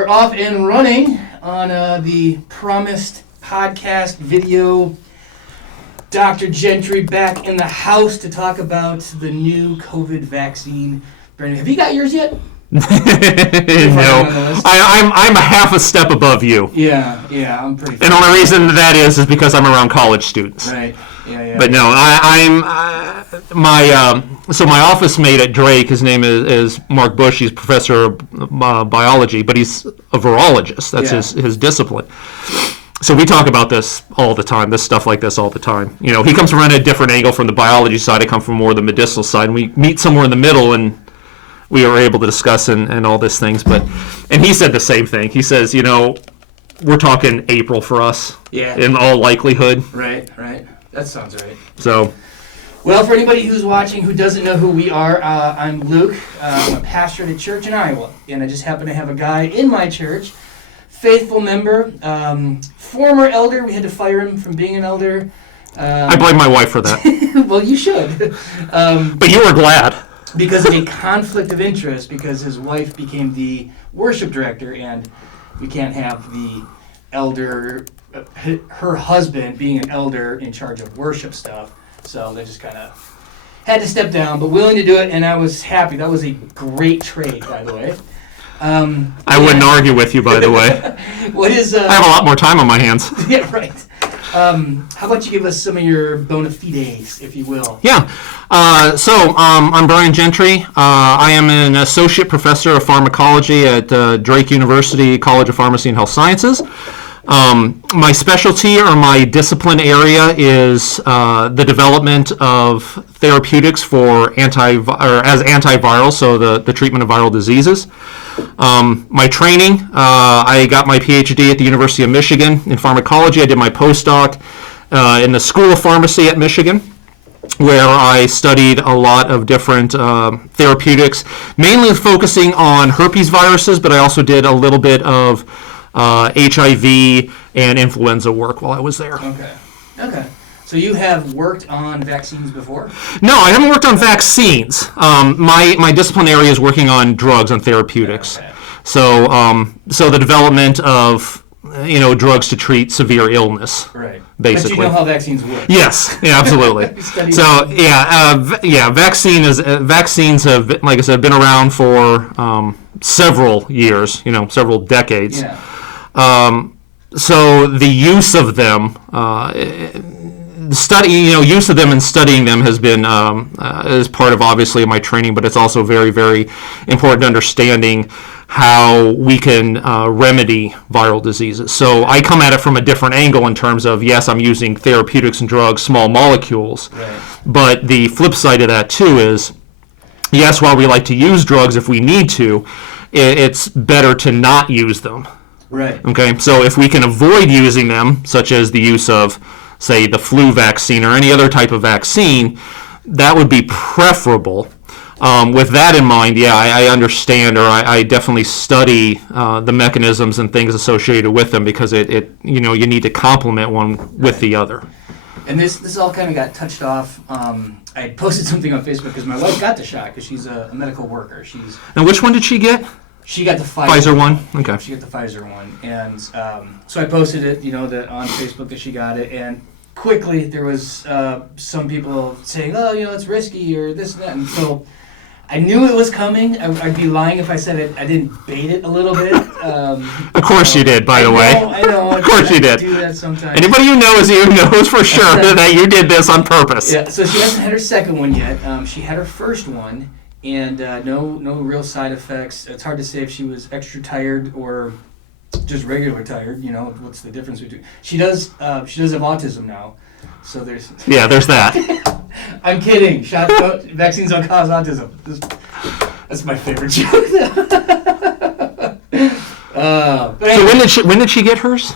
We're off and running on the promised podcast video. Dr. Gentry back in the house to talk about the new COVID vaccine. Brandon, have you got yours yet? No, I'm a half a step above you. Yeah, I'm pretty. And the only reason that is because I'm around college students. Right. Yeah. But no, so my office mate at Drake, his name is Mark Bush. He's professor of biology, but he's a virologist. That's his discipline. So we talk about this all the time, this stuff like this all the time. You know, he comes from a different angle from the biology side. I come from more the medicinal side. And we meet somewhere in the middle, and we are able to discuss and all these things. And he said the same thing. He says, you know, we're talking April for us. Yeah. In all likelihood. Right. That sounds right. So. Well, for anybody who's watching who doesn't know who we are, I'm Luke. I'm a pastor at a church in Iowa, and I just happen to have a guy in my church, faithful member, former elder. We had to fire him from being an elder. I blame my wife for that. Well, you should. But you were glad. Because of a conflict of interest, because his wife became the worship director, and we can't have the elder, her husband being an elder in charge of worship stuff. So they just kind of had to step down, but willing to do it, and I was happy. That was a great trade, by the way. I wouldn't argue with you, by the way. What is? I have a lot more time on my hands. Yeah, right. How about you give us some of your bona fides, if you will? Yeah. So I'm Brian Gentry. I am an associate professor of pharmacology at Drake University College of Pharmacy and Health Sciences. My specialty or my discipline area is the development of therapeutics for as antiviral, so the treatment of viral diseases. My training, I got my PhD at the University of Michigan in pharmacology. I did my postdoc in the School of Pharmacy at Michigan, where I studied a lot of different therapeutics, mainly focusing on herpes viruses, but I also did a little bit of HIV and influenza work while I was there. Okay. So you have worked on vaccines before? No, I haven't worked on vaccines. My discipline area is working on drugs, on therapeutics. Okay. So the development of drugs to treat severe illness. Right. Basically. But you know how vaccines work. Yes. Yeah. Absolutely. Vaccines have, like I said, been around for several years. Several decades. Yeah. So the use of them. Use of them and studying them has been as part of obviously my training, but it's also very, very important understanding how we can remedy viral diseases. So I come at it from a different angle in terms of, yes, I'm using therapeutics and drugs, small molecules, right. But the flip side of that too is, yes, while we like to use drugs if we need to, it's better to not use them. Right. Okay, so if we can avoid using them, such as the use of, say, the flu vaccine or any other type of vaccine, that would be preferable. With that in mind, I understand, or I definitely study the mechanisms and things associated with them, because you need to complement one with the other. And this all kind of got touched off. I posted something on Facebook because my wife got the shot because she's a medical worker. And which one did she get? She got the Pfizer one. Okay. She got the Pfizer one, and so I posted it, on Facebook that she got it, and quickly there was some people saying, "Oh, it's risky," or this and that, and so I knew it was coming. I'd be lying if I said I didn't bait it a little bit. Of course you did, by the way. I know. Of course you did. I do that sometimes. Anybody who knows you knows for sure that you did this on purpose. Yeah. So she hasn't had her second one yet. She had her first one. And no real side effects. It's hard to say if she was extra tired or just regular tired. What's the difference between? She does have autism now, so there's. Yeah, there's that. I'm kidding. Vaccines don't cause autism. That's my favorite joke. So when did she get hers?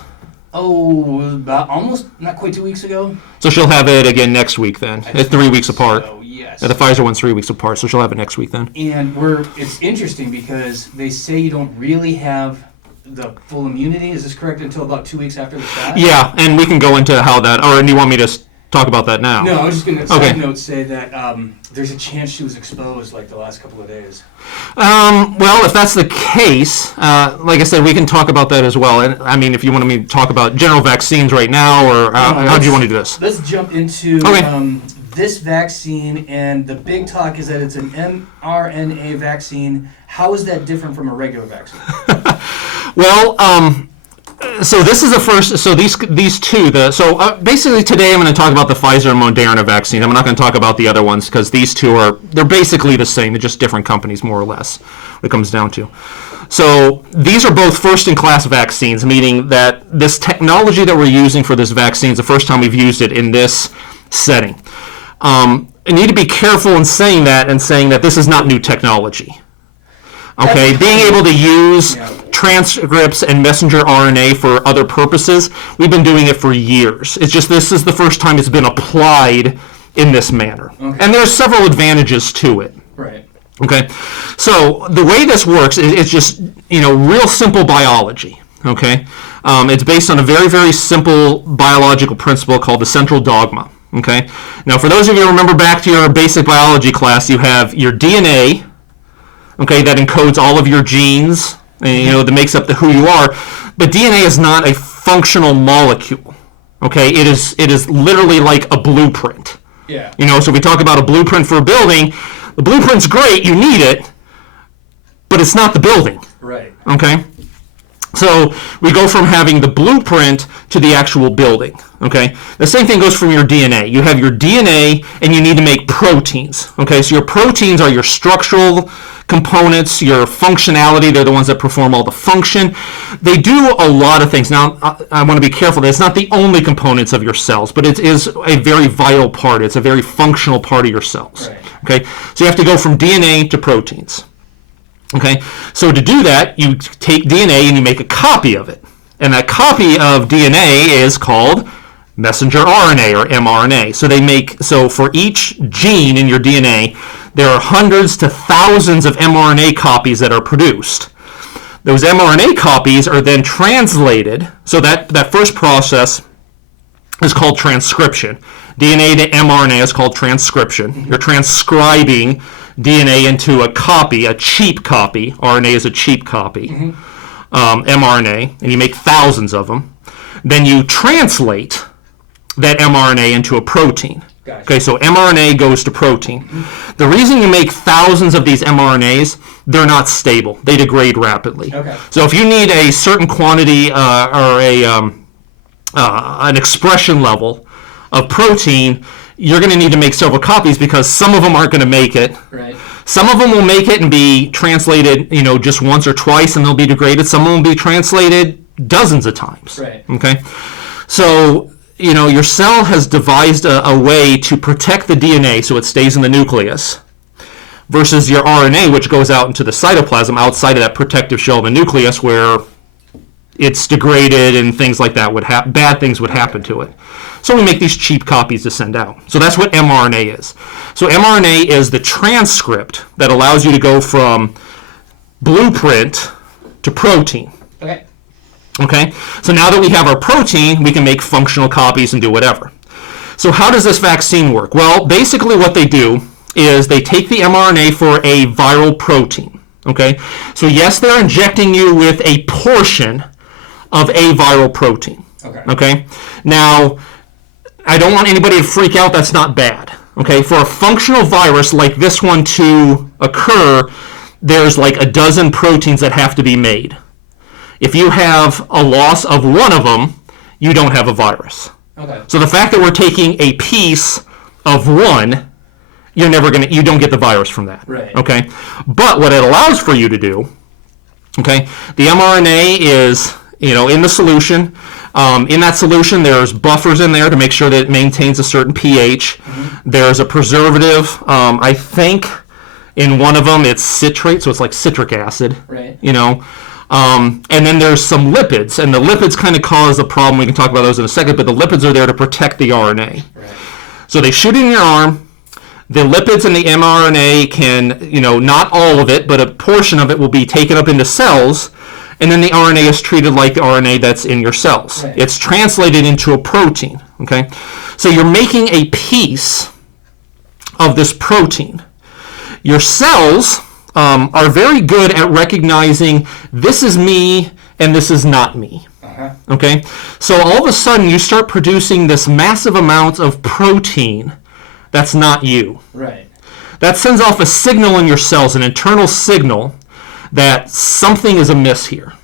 Oh, about almost not quite 2 weeks ago. So she'll have it again next week then. It's 3 weeks apart. So, yes. The Pfizer one's 3 weeks apart, so she'll have it next week then. And it's interesting because they say you don't really have the full immunity. Is this correct? Until about 2 weeks after the shot? Yeah, and we can go into how that. Or do you want me to talk about that now. No, I was just going to Okay. side note say that there's a chance she was exposed like the last couple of days. Well, if that's the case, like I said, we can talk about that as well. And I mean, if you want me to talk about general vaccines right now, or how do you want to do this? Let's jump into Okay. this vaccine, and the big talk is that it's an mRNA vaccine. How is that different from a regular vaccine? Well, so this is the first. So these two. Basically today I'm going to talk about the Pfizer and Moderna vaccine. I'm not going to talk about the other ones because these two they're basically the same. They're just different companies, more or less. It comes down to. So these are both first-in-class vaccines, meaning that this technology that we're using for this vaccine is the first time we've used it in this setting. I need to be careful in saying that this is not new technology. Okay, being able to use transcripts and messenger RNA for other purposes, we've been doing it for years. It's just this is the first time it's been applied in this manner. Okay. And there's several advantages to it. Right. Okay, so the way this works is it's just, real simple biology. Okay, it's based on a very, very simple biological principle called the central dogma. Okay, now for those of you who remember back to your basic biology class, you have your DNA, okay, that encodes all of your genes, and, that makes up who you are. But DNA is not a functional molecule. Okay, it is literally like a blueprint. Yeah. So if we talk about a blueprint for a building, the blueprint's great, you need it, but it's not the building. Right. Okay? So we go from having the blueprint to the actual building. Okay? The same thing goes from your DNA. You have your DNA and you need to make proteins. Okay? So your proteins are your structural components, your functionality. They're the ones that perform all the function. They do a lot of things. Now, I want to be careful that it's not the only components of your cells, but it is a very vital part. It's a very functional part of your cells. Right. Okay? So you have to go from DNA to proteins. Okay, so to do that, you take DNA and you make a copy of it. And that copy of DNA is called messenger RNA or mRNA. So for each gene in your DNA, there are hundreds to thousands of mRNA copies that are produced. Those mRNA copies are then translated. So that first process is called transcription. DNA to mRNA is called transcription. You're transcribing DNA into a copy, a cheap copy. RNA is a cheap copy. mRNA, and you make thousands of them. Then you translate that mRNA into a protein. Gotcha. Okay, so mRNA goes to protein. The reason you make thousands of these mRNAs, they're not stable. They degrade rapidly. Okay. So if you need a certain quantity or an expression level of protein, you're going to need to make several copies because some of them aren't going to make it. Right. Some of them will make it and be translated, just once or twice, and they'll be degraded. Some of them will be translated dozens of times. Right. Okay. So, your cell has devised a way to protect the DNA so it stays in the nucleus versus your RNA, which goes out into the cytoplasm outside of that protective shell of the nucleus where it's degraded and things like that bad things would happen to it. So we make these cheap copies to send out. So that's what mRNA is. So mRNA is the transcript that allows you to go from blueprint to protein. Okay. Okay? So now that we have our protein, we can make functional copies and do whatever. So how does this vaccine work? Well, basically what they do is they take the mRNA for a viral protein. Okay? So yes, they're injecting you with a portion of a viral protein. Okay? Now, I don't want anybody to freak out. That's not bad. Okay? For a functional virus like this one to occur, there's like a dozen proteins that have to be made. If you have a loss of one of them, you don't have a virus. Okay. So the fact that we're taking a piece of one, you don't get the virus from that. Right. Okay? But what it allows for you to do, okay, the mRNA is, in the solution. In that solution, there's buffers in there to make sure that it maintains a certain pH. There's a preservative. I think in one of them it's citrate, so it's like citric acid. Right. And then there's some lipids, and the lipids kind of cause a problem. We can talk about those in a second, but the lipids are there to protect the RNA. Right. So they shoot in your arm. The lipids and the mRNA can, not all of it, but a portion of it will be taken up into cells. And then the RNA is treated like the RNA that's in your cells. Right. It's translated into a protein. Okay, So you're making a piece of this protein. Your cells are very good at recognizing this is me and this is not me. Okay? So all of a sudden you start producing this massive amount of protein that's not you. Right. That sends off a signal in your cells, an internal signal that something is amiss here.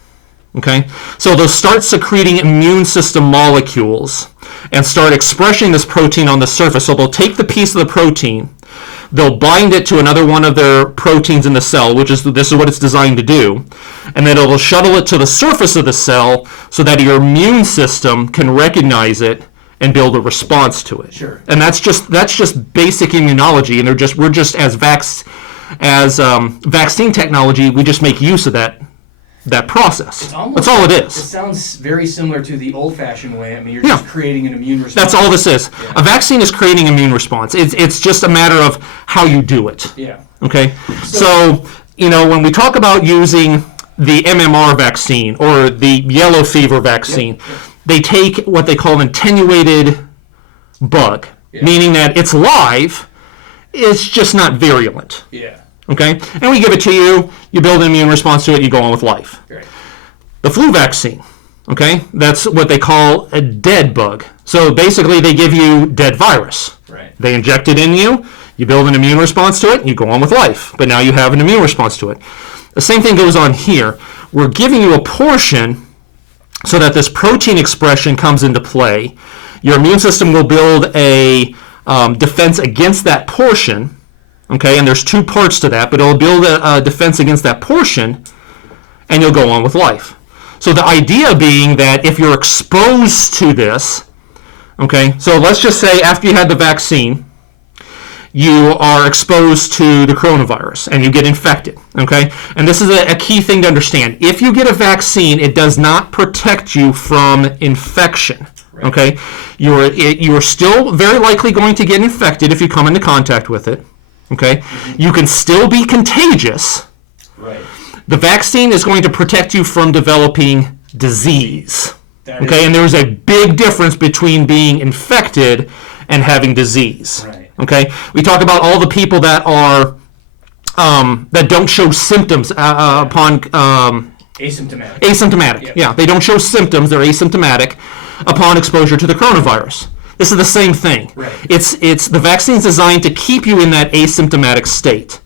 Okay? So they'll start secreting immune system molecules and start expressing this protein on the surface. So they'll take the piece of the protein, they'll bind it to another one of their proteins in the cell, this is what it's designed to do, and then it'll shuttle it to the surface of the cell so that your immune system can recognize it and build a response to it. Sure. And that's just basic immunology, and we're just as vaccine technology, we just make use of that process. That's all it is. It sounds very similar to the old-fashioned way. I mean, you're just creating an immune response. That's all this is. Yeah. A vaccine is creating an immune response. It's just a matter of how you do it. Yeah. Okay? So, when we talk about using the MMR vaccine or the yellow fever vaccine, they take what they call an attenuated bug, meaning that it's live, it's just not virulent. Yeah. Okay? And we give it to you, you build an immune response to it, you go on with life. Right. The flu vaccine, okay? That's what they call a dead bug. So basically they give you dead virus. Right. They inject it in you, you build an immune response to it, and you go on with life. But now you have an immune response to it. The same thing goes on here. We're giving you a portion so that this protein expression comes into play. Your immune system will build a defense against that portion. Okay, and there's two parts to that, but it'll build a defense against that portion, and you'll go on with life. So the idea being that if you're exposed to this, okay, so let's just say after you had the vaccine, you are exposed to the coronavirus and you get infected, okay? And this is a key thing to understand. If you get a vaccine, it does not protect you from infection, okay? You are still very likely going to get infected if you come into contact with it. Okay, you can still be contagious. Right. The vaccine is going to protect you from developing disease. Okay, and there's a big difference between being infected and having disease. Right. Okay, we talk about all the people that are that don't show symptoms upon Asymptomatic. Asymptomatic. Yep. Yeah, they don't show symptoms. They're asymptomatic upon exposure to the coronavirus. This is the same thing. Right. It's the vaccine's designed to keep you in that asymptomatic state.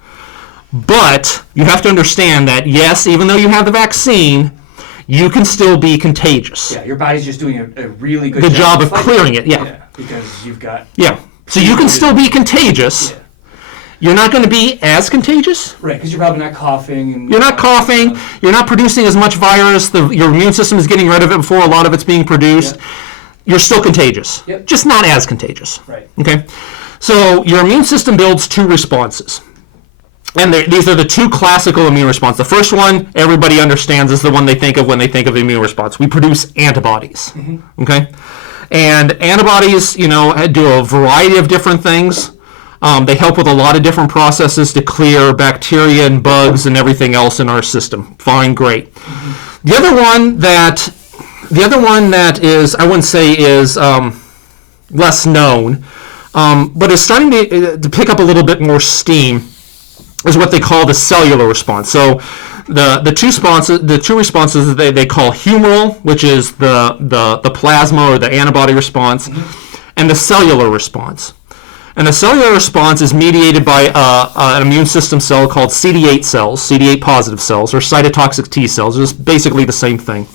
But you have to understand that, yes, even though you have the vaccine, you can still be contagious. Yeah, your body's just doing a really good job of clearing it, yeah. Because you've got... Yeah. So you can still be contagious. Yeah. You're not going to be as contagious. Right, because you're probably not coughing. And You're not coughing. You're not producing as much virus. Your immune system is getting rid of it before a lot of it's being produced. Yeah. You're still contagious. Yep. Just not as contagious. Right. Okay? So your immune system builds two responses. And these are the two classical immune responses. The first one, everybody understands, is the one they think of when they think of immune response. We produce antibodies. Mm-hmm. Okay? And antibodies, do a variety of different things. They help with a lot of different processes to clear bacteria and bugs and everything else in our system. Fine, great. Mm-hmm. The other one that is, I wouldn't say is less known, but is starting to pick up a little bit more steam, is what they call the cellular response. So the two responses they call humoral, which is the plasma or the antibody response, and the cellular response. And the cellular response is mediated by an immune system cell called CD8 cells, CD8 positive cells, or cytotoxic T cells. It's basically the same thing.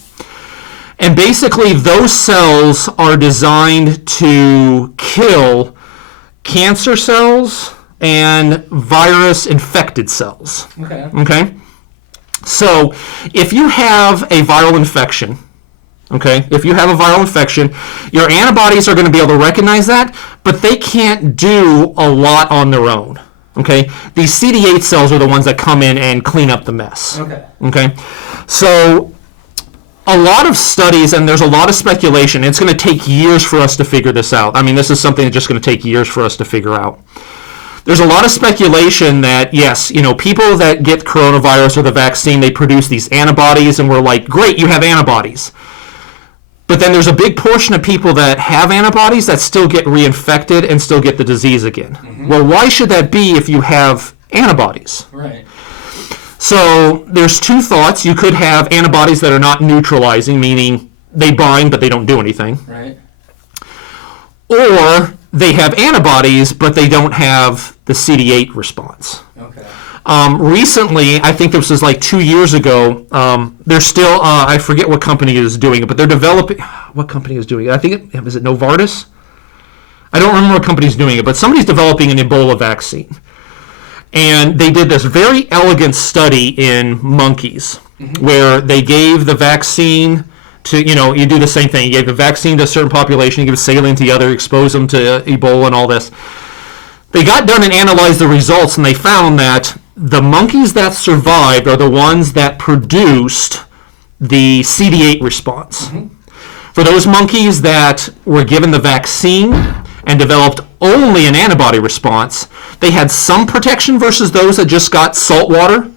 And basically, those cells are designed to kill cancer cells and virus-infected cells. Okay? So, if you have a viral infection, your antibodies are going to be able to recognize that, but they can't do a lot on their own. Okay? These CD8 cells are the ones that come in and clean up the mess. Okay? So, a lot of studies, and there's a lot of speculation. It's going to take years for us to figure this out. I mean, this is something that's just going to take years for us to figure out. There's a lot of speculation that, yes, people that get coronavirus or the vaccine, they produce these antibodies, and we're like, great, you have antibodies. But then there's a big portion of people that have antibodies that still get reinfected and still get the disease again. Well, why should that be if you have antibodies? Right. So there's two thoughts. You could have antibodies that are not neutralizing, meaning they bind but they don't do anything. Right. Or they have antibodies but they don't have the CD8 response. Okay. Recently, I think this was like 2 years ago, they're still, I forget what company is doing it, but they're developing, what company is doing it? I think, is it Novartis? I don't remember what company is doing it, but somebody's developing an Ebola vaccine. And they did this very elegant study in monkeys where they gave the vaccine to, you do the same thing. You gave the vaccine to a certain population, you give saline to the other, expose them to Ebola and all this. They got done and analyzed the results, and they found that the monkeys that survived are the ones that produced the CD8 response. For those monkeys that were given the vaccine and developed only an antibody response, they had some protection versus those that just got salt water,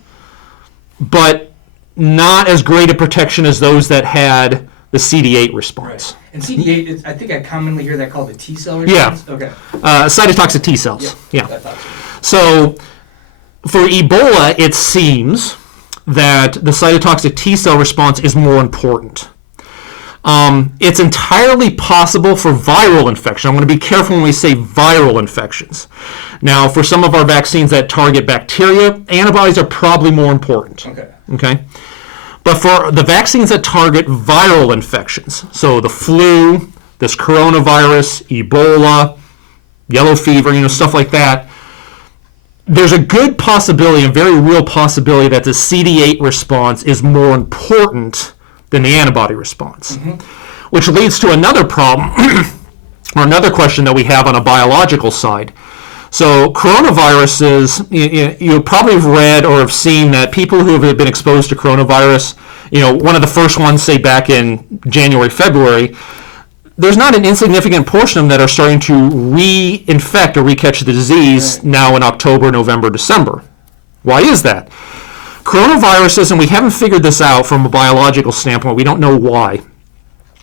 but not as great a protection as those that had the CD8 response. Right. And CD8, I think I commonly hear that called the T cell response. Yeah. Okay. Cytotoxic T cells. Yeah. I thought So so. for Ebola, it seems that the cytotoxic T cell response is more important. It's entirely possible for viral infection. I'm going to be careful when we say viral infections. Now, for some of our vaccines that target bacteria, antibodies are probably more important. Okay? But for the vaccines that target viral infections, so the flu, this coronavirus, Ebola, yellow fever, stuff like that, there's a good possibility, a very real possibility, that the CD8 response is more important than the antibody response. Which leads to another problem, or another question that we have on a biological side. So coronaviruses, you probably have read or have seen that people who have been exposed to coronavirus, one of the first ones, say back in January, February, there's not an insignificant portion of them that are starting to reinfect or recatch the disease now in October, November, December. Why is that? Coronaviruses, and we haven't figured this out from a biological standpoint, we don't know why.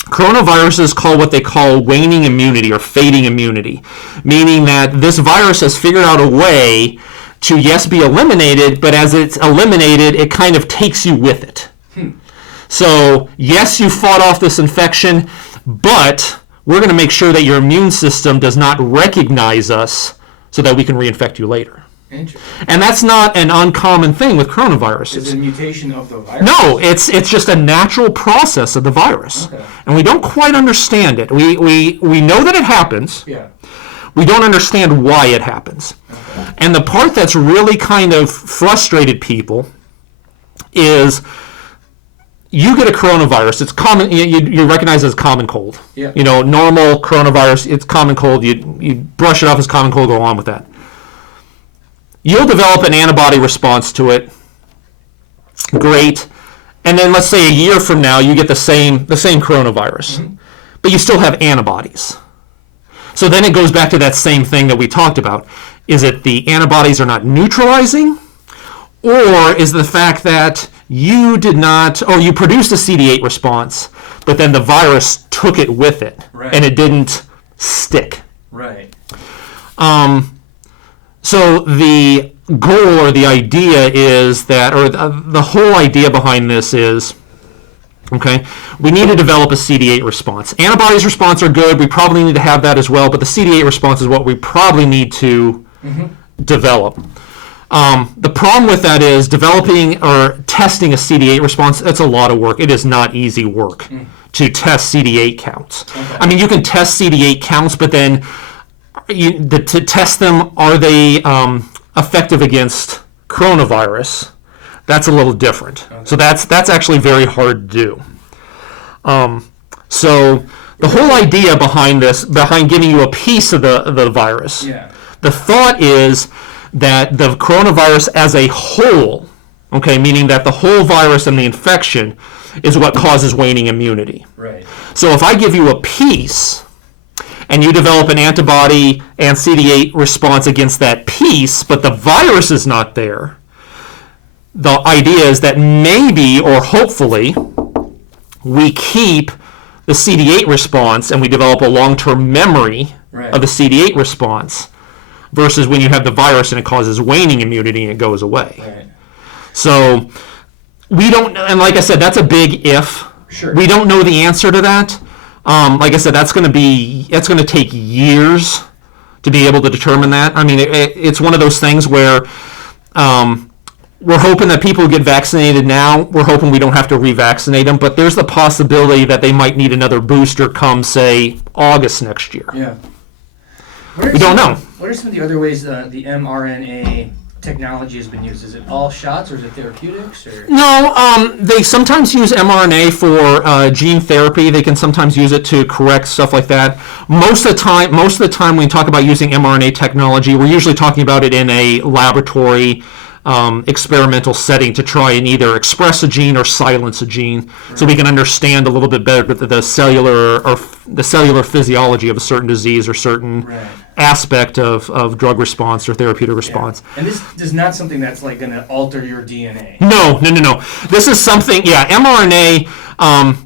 Coronaviruses call what they call waning immunity or fading immunity, meaning that this virus has figured out a way to, yes, be eliminated, but as it's eliminated, it kind of takes you with it. So, yes, you fought off this infection, but we're going to make sure that your immune system does not recognize us so that we can reinfect you later. And that's not an uncommon thing with coronaviruses. Is it a mutation of the virus? No, it's just a natural process of the virus. And we don't quite understand it. We know that it happens. We don't understand why it happens. And the part that's really kind of frustrated people is you get a coronavirus. It's common. You recognize it as common cold. Normal coronavirus, it's common cold. You brush it off as common cold, go on with that. You'll develop an antibody response to it. Great. And then let's say a year from now you get the same coronavirus. But you still have antibodies. So then it goes back to that same thing that we talked about. Is it the antibodies are not neutralizing? Or is it the fact that you did not, or you produced a CD8 response, but then the virus took it with it, and it didn't stick? So the goal or the idea is that, or the whole idea behind this is, okay, we need to develop a CD8 response. Antibodies response are good. We probably need to have that as well, but the CD8 response is what we probably need to develop. The problem with that is developing or testing a CD8 response, that's a lot of work. It is not easy work to test CD8 counts. I mean, you can test CD8 counts, but then to test them, are they effective against coronavirus? That's a little different. So that's actually very hard to do. So the whole idea behind this, behind giving you a piece of the virus, the thought is that the coronavirus as a whole, okay, meaning that the whole virus and the infection is what causes waning immunity. So if I give you a piece and you develop an antibody and CD8 response against that piece, but the virus is not there, the idea is that maybe or hopefully we keep the CD8 response and we develop a long-term memory Right. of the CD8 response versus when you have the virus and it causes waning immunity and it goes away. Right. So we don't, and like I said, that's a big if. Sure. We don't know the answer to that. Like I said, that's going to take years to be able to determine that. I mean, it's one of those things where we're hoping that people get vaccinated now. We're hoping we don't have to revaccinate them, but there's the possibility that they might need another booster come, say, August next year. Yeah. We don't know. What are some of the other ways the mRNA technology has been used? Is it all shots or is it therapeutics? Or? No, they sometimes use mRNA for gene therapy. They can sometimes use it to correct stuff like that. Most of the time when we talk about using mRNA technology, we're usually talking about it in a laboratory experimental setting to try and either express a gene or silence a gene, so we can understand a little bit better the cellular physiology of a certain disease or certain aspect of drug response or therapeutic response. Yeah. And this is not something that's like going to alter your DNA. No. This is something, mRNA. I'm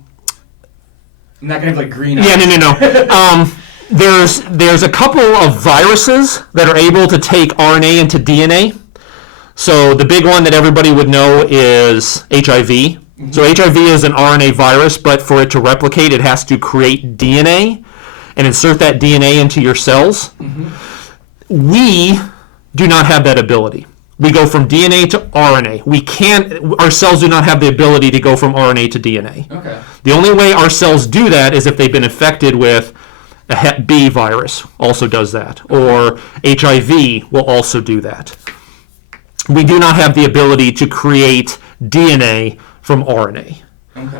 not going to have like green eyes. Yeah, no. There's a couple of viruses that are able to take RNA into DNA. So the big one that everybody would know is HIV. Mm-hmm. So HIV is an RNA virus, but for it to replicate, it has to create DNA and insert that DNA into your cells. Mm-hmm. We do not have that ability. We go from DNA to RNA. Our cells do not have the ability to go from RNA to DNA. Okay. The only way our cells do that is if they've been infected with a Hep B virus, also does that, or HIV will also do that. We do not have the ability to create DNA from RNA.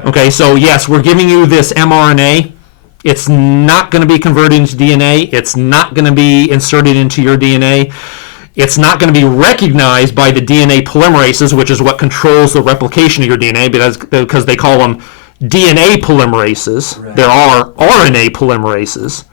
Okay, so yes, we're giving you this mRNA. It's not going to be converted into DNA. It's not going to be inserted into your DNA. It's not going to be recognized by the DNA polymerases, which is what controls the replication of your DNA, because they call them DNA polymerases. Right. There are RNA polymerases.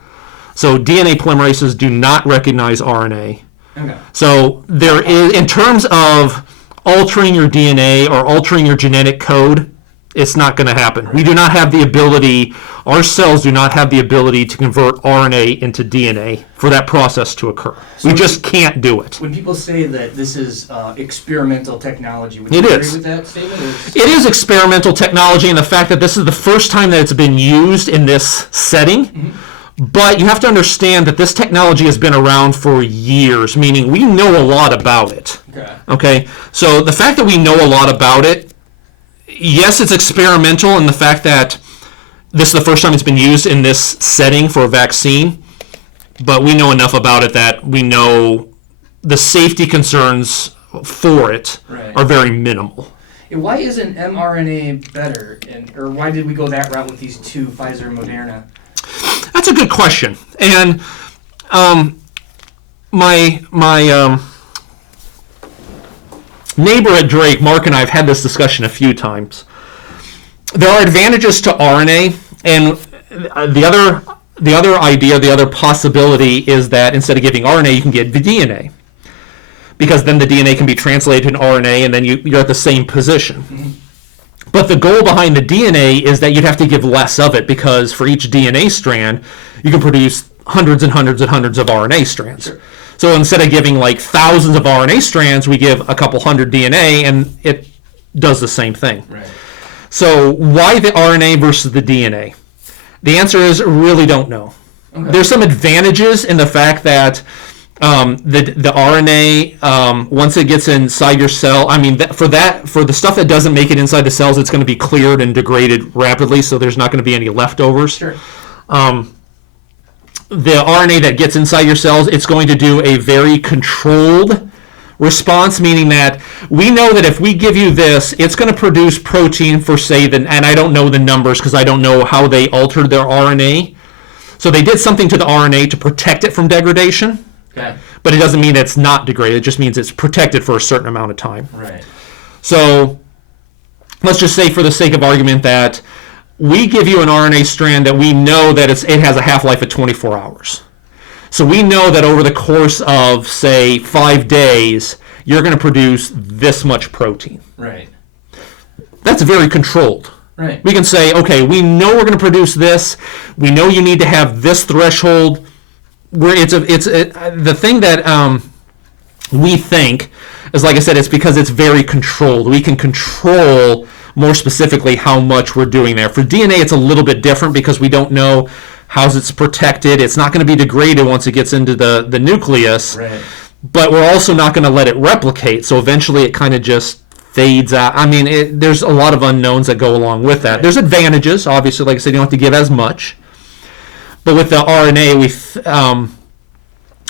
So DNA polymerases do not recognize RNA. Okay. So there is, in terms of altering your DNA or altering your genetic code, it's not going to happen. Right. We do not have the ability, our cells do not have the ability to convert RNA into DNA for that process to occur. So we just can't do it. When people say that this is experimental technology, would you agree with that statement? It is experimental technology, and the fact that this is the first time that it's been used in this setting. Mm-hmm. But you have to understand that this technology has been around for years, meaning we know a lot about it. Okay? So the fact that we know a lot about it, yes, it's experimental in the fact that this is the first time it's been used in this setting for a vaccine, but we know enough about it that we know the safety concerns for it are very minimal. Why isn't mRNA better, or why did we go that route with these two, Pfizer and Moderna? That's a good question, and my neighbor at Drake, Mark, and I have had this discussion a few times. There are advantages to RNA, and the other possibility is that instead of giving RNA, you can get the DNA, because then the DNA can be translated to RNA, and then you're at the same position. Mm-hmm. But the goal behind the DNA is that you'd have to give less of it, because for each DNA strand, you can produce hundreds and hundreds and hundreds of RNA strands. Sure. So instead of giving like thousands of RNA strands, we give a couple hundred DNA, and it does the same thing. Right. So why the RNA versus the DNA? The answer is really don't know. Okay. There's some advantages in the fact that the RNA, once it gets inside your cell, I mean, for the stuff that doesn't make it inside the cells, it's going to be cleared and degraded rapidly, so there's not going to be any leftovers. Sure. The RNA that gets inside your cells, it's going to do a very controlled response, meaning that we know that if we give you this, it's going to produce protein for, say, and I don't know the numbers because I don't know how they altered their RNA. So they did something to the RNA to protect it from degradation. Okay. But it doesn't mean it's not degraded. It just means it's protected for a certain amount of time. Right. So let's just say, for the sake of argument, that we give you an RNA strand that we know that it has a half-life of 24 hours. So we know that over the course of, say, 5 days, you're going to produce this much protein. Right. That's very controlled. Right. We can say, okay, we know we're going to produce this. We know you need to have this threshold. The thing that we think is, like I said, it's because it's very controlled. We can control more specifically how much we're doing there. For DNA, it's a little bit different because we don't know how it's protected. It's not going to be degraded once it gets into the nucleus. Right. But we're also not going to let it replicate. So eventually it kind of just fades out. I mean, there's a lot of unknowns that go along with that. Right. There's advantages. Obviously, like I said, you don't have to give as much. But with the RNA,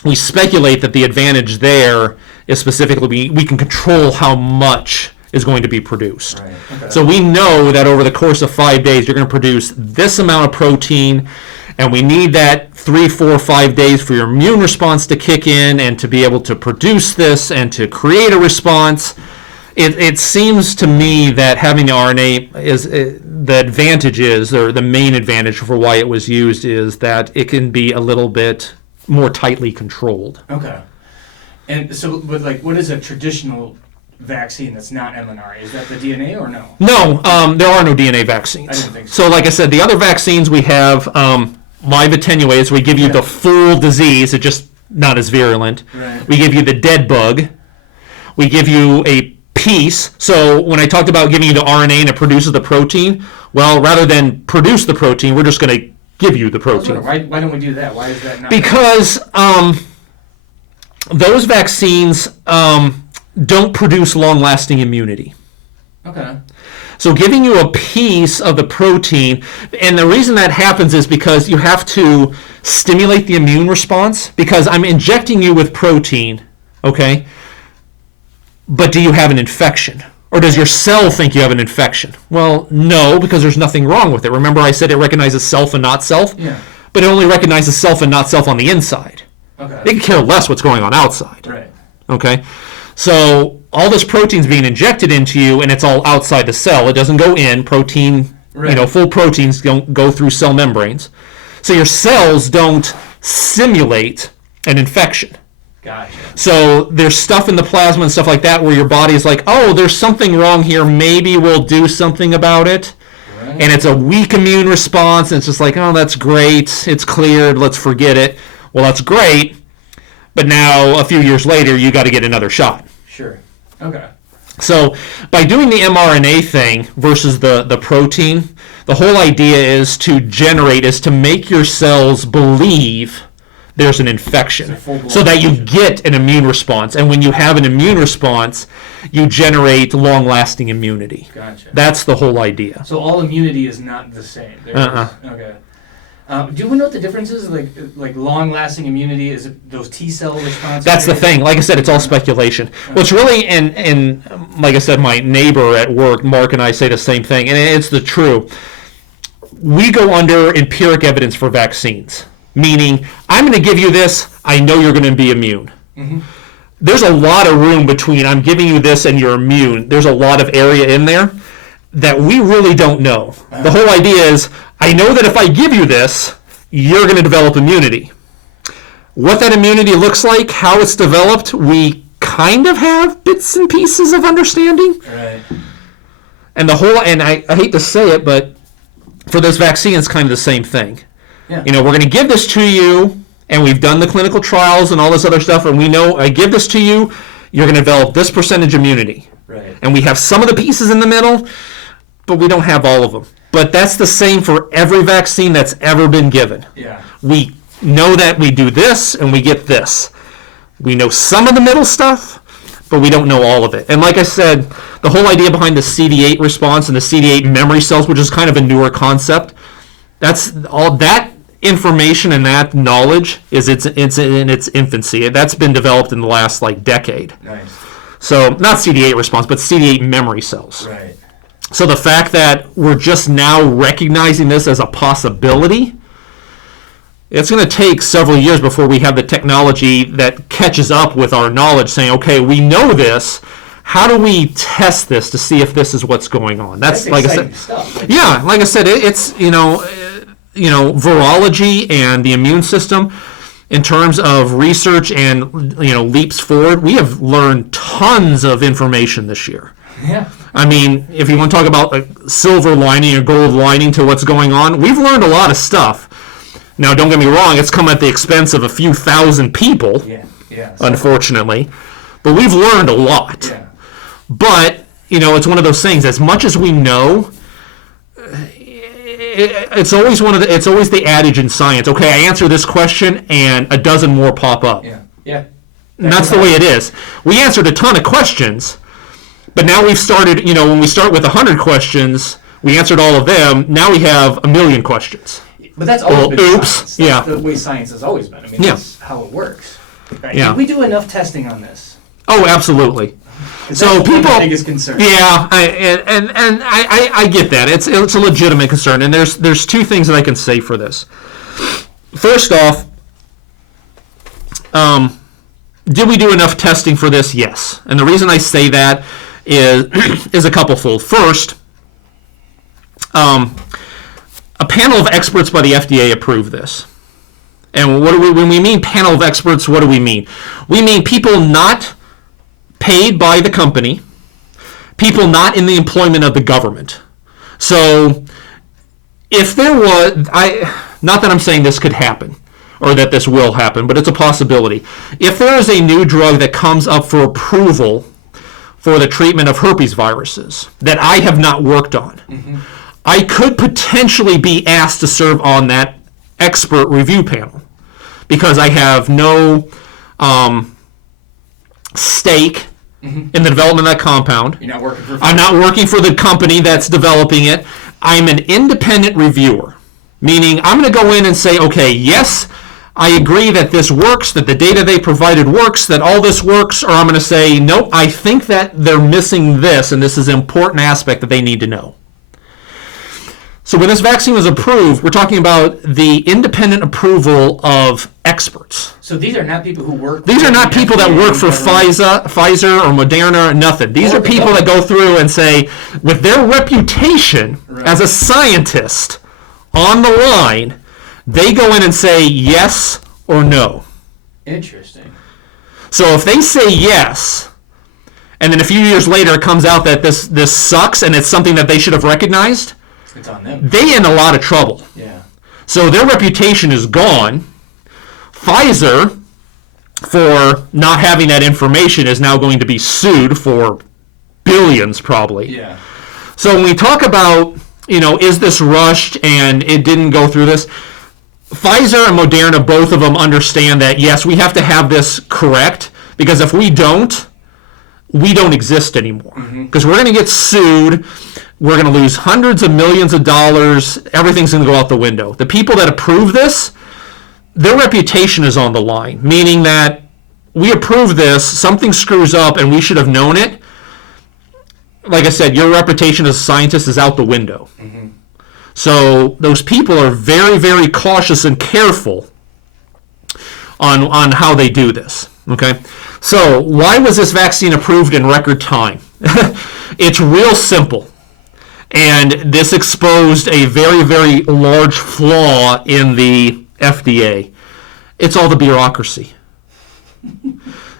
we speculate that the advantage there is specifically we can control how much is going to be produced. Right. Okay. So we know that over the course of 5 days, you're going to produce this amount of protein, and we need that 3, 4, 5 days for your immune response to kick in and to be able to produce this and to create a response. It seems to me that having the RNA is the advantage is, or the main advantage for why it was used is that it can be a little bit more tightly controlled. Okay. And so, but like, what is a traditional vaccine that's not mRNA? Is that the DNA or no? No, there are no DNA vaccines. I didn't think so. So like I said, the other vaccines we have live attenuated. We give you the full disease, it's just not as virulent. Right. We give you the dead bug. We give you a piece. So when I talked about giving you the RNA and it produces the protein, well, rather than produce the protein, we're just going to give you the protein. Why don't we do that? Why is that not? Because those vaccines don't produce long-lasting immunity. Okay. So giving you a piece of the protein, and the reason that happens is because you have to stimulate the immune response, because I'm injecting you with protein, okay? But do you have an infection? Or does your cell think you have an infection? Well, no, because there's nothing wrong with it. Remember I said it recognizes self and not self? Yeah. But it only recognizes self and not self on the inside. Okay. It can care less what's going on outside. Right. Okay? So all this protein's being injected into you, and it's all outside the cell. It doesn't go in. Protein, Right. full proteins don't go through cell membranes. So your cells don't simulate an infection. Gotcha. So there's stuff in the plasma and stuff like that where your body is like, oh, there's something wrong here. Maybe we'll do something about it. Right. And it's a weak immune response, and it's just like, oh, that's great. It's cleared. Let's forget it. Well, that's great. But now, a few years later, you got to get another shot. Sure. Okay. So by doing the mRNA thing versus the protein, the whole idea is to make your cells believe there's an infection so that you get an immune response. And when you have an immune response, you generate long-lasting immunity. Gotcha. That's the whole idea. So all immunity is not the same. Okay. Do we know what the difference is? Like long-lasting immunity, is it those T-cell responses? That's the thing. Like I said, it's all speculation. What's really, and like I said, my neighbor at work, Mark, and I say the same thing, and it's the true. We go under empiric evidence for vaccines, meaning I'm going to give you this, I know you're going to be immune. Mm-hmm. There's a lot of room between I'm giving you this and you're immune. There's a lot of area in there that we really don't know. The whole idea is, I know that if I give you this, you're going to develop immunity. What that immunity looks like, how it's developed, we kind of have bits and pieces of understanding. Right. And I hate to say it, but for this vaccine, it's kind of the same thing. Yeah. We're going to give this to you, and we've done the clinical trials and all this other stuff, and we know I give this to you, you're going to develop this percentage immunity. Right. And we have some of the pieces in the middle, but we don't have all of them. But that's the same for every vaccine that's ever been given. Yeah. We know that we do this and we get this. We know some of the middle stuff, but we don't know all of it. And like I said, the whole idea behind the CD8 response and the CD8 memory cells, which is kind of a newer concept, that's all that information and that knowledge is it's in its infancy. That's been developed in the last decade. Nice. So not CD8 response, but CD8 memory cells. Right. So the fact that we're just now recognizing this as a possibility, it's going to take several years before we have the technology that catches up with our knowledge saying, okay, we know this. How do we test this to see if this is what's going on? That's like I said. Stuff. Yeah, like I said, it's virology and the immune system. In terms of research and leaps forward, we have learned tons of information this year. Yeah. I mean, if you want to talk about a silver lining or gold lining to what's going on, we've learned a lot of stuff. Now, don't get me wrong, it's come at the expense of a few thousand people, unfortunately. But we've learned a lot. Yeah. But, it's one of those things, as much as we know, it's always it's always the adage in science. Okay, I answer this question and a dozen more pop up. Yeah. And that's the way it is. We answered a ton of questions, but now we've started, when we start with 100 questions, we answered all of them, now we have 1 million questions. But that's always been oops. science. Yeah. That's the way science has always been. I mean, that's how it works. Right? Yeah. Did we do enough testing on this? Oh, absolutely. So people, the biggest concern. Yeah, I get that. It's a legitimate concern, and there's two things that I can say for this. First off, did we do enough testing for this? Yes, and the reason I say that is a couplefold. First, a panel of experts by the FDA approved this. And when we mean panel of experts, what do we mean? We mean people not paid by the company, people not in the employment of the government. So if there was, not that I'm saying this could happen or that this will happen, but it's a possibility. If there is a new drug that comes up for approval for the treatment of herpes viruses that I have not worked on, I could potentially be asked to serve on that expert review panel because I have no stake in the development of that compound. You're not working for I'm not working for the company that's developing it. I'm an independent reviewer, meaning I'm going to go in and say, okay, yes, I agree that this works, that the data they provided works, that all this works, or I'm going to say, nope, I think that they're missing this, and this is an important aspect that they need to know. So when this vaccine was approved, we're talking about the independent approval of experts. So these are not people who work. These are not people that work for Pfizer or Moderna or nothing. These are people that go through and say, with their reputation as a scientist on the line, they go in and say yes or no. Interesting. So if they say yes, and then a few years later it comes out that this sucks and it's something that they should have recognized, it's on them. they in a lot of trouble. Yeah. So their reputation is gone. Pfizer, for not having that information, is now going to be sued for billions probably. Yeah. So when we talk about, is this rushed and it didn't go through this, Pfizer and Moderna, both of them understand that, yes, we have to have this correct, because if we don't exist anymore. Because we're going to get sued. We're going to lose hundreds of millions of dollars. Everything's going to go out the window. The people that approve this, their reputation is on the line, meaning that we approve this, something screws up, and we should have known it. Like I said, your reputation as a scientist is out the window. So those people are very, very cautious and careful on how they do this. Okay? So why was this vaccine approved in record time? It's real simple. And this exposed a very, very large flaw in the FDA. It's all the bureaucracy.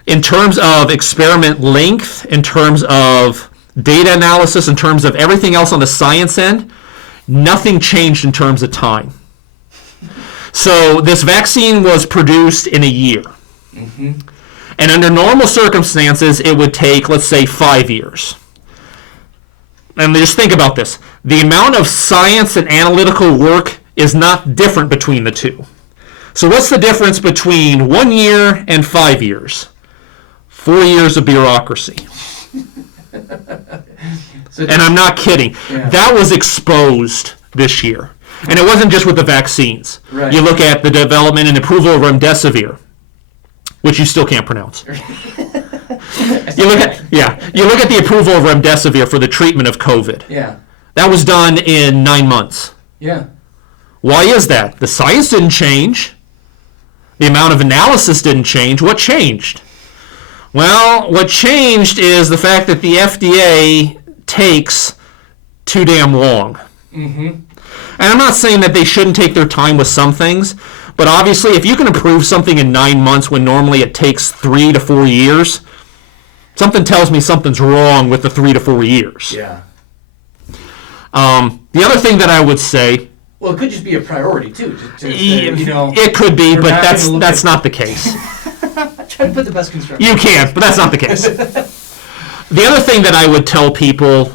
In terms of experiment length, in terms of data analysis, in terms of everything else on the science end, nothing changed in terms of time. So this vaccine was produced in a year. And under normal circumstances, it would take, let's say, 5 years. And just think about this. The amount of science and analytical work is not different between the two. So what's the difference between 1 year and 5 years? 4 years of bureaucracy. And I'm not kidding. Yeah. That was exposed this year. And it wasn't just with the vaccines. Right. You look at the development and approval of remdesivir, which you still can't pronounce. You look at the approval of remdesivir for the treatment of COVID. Yeah. That was done in 9 months. Yeah. Why is that? The science didn't change. The amount of analysis didn't change. What changed? Well, what changed is the fact that the FDA takes too damn long. And I'm not saying that they shouldn't take their time with some things, but obviously if you can approve something in 9 months when normally it takes 3 to 4 years, Something tells me something's wrong with the 3 to 4 years. Yeah. The other thing that I would say, Well, it could just be a priority too. To say, it could be, we're but not gonna look that's at- not the case. Try to put the best construction. You can, but that's not the case. The other thing that I would tell people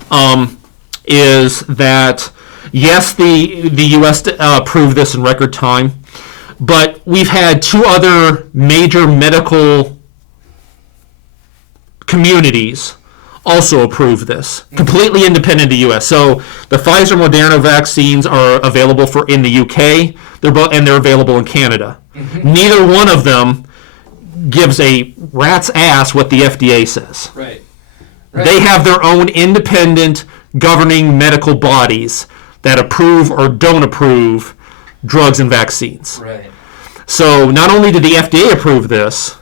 is that, yes, the U.S. approved this in record time, but we've had 2 other major medical communities also approve this, completely independent of the U.S. So the Pfizer Moderna vaccines are available in the UK, and they're available in Canada. Neither one of them gives a rat's ass what the FDA says. Right. They have their own independent governing medical bodies that approve or don't approve drugs and vaccines. Right. So not only did the FDA approve this,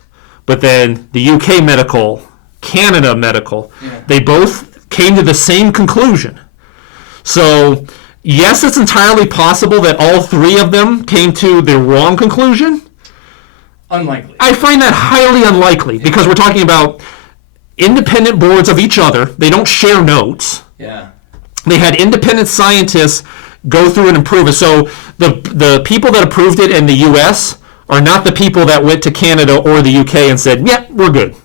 but then the UK medical, Canada medical, they both came to the same conclusion. So yes, it's entirely possible that all 3 of them came to the wrong conclusion. Unlikely. I find that highly unlikely because we're talking about independent boards of each other. They don't share notes. Yeah. They had independent scientists go through and approve it. So the people that approved it in the U.S. are not the people that went to Canada or the U.K. and said, yeah, we're good.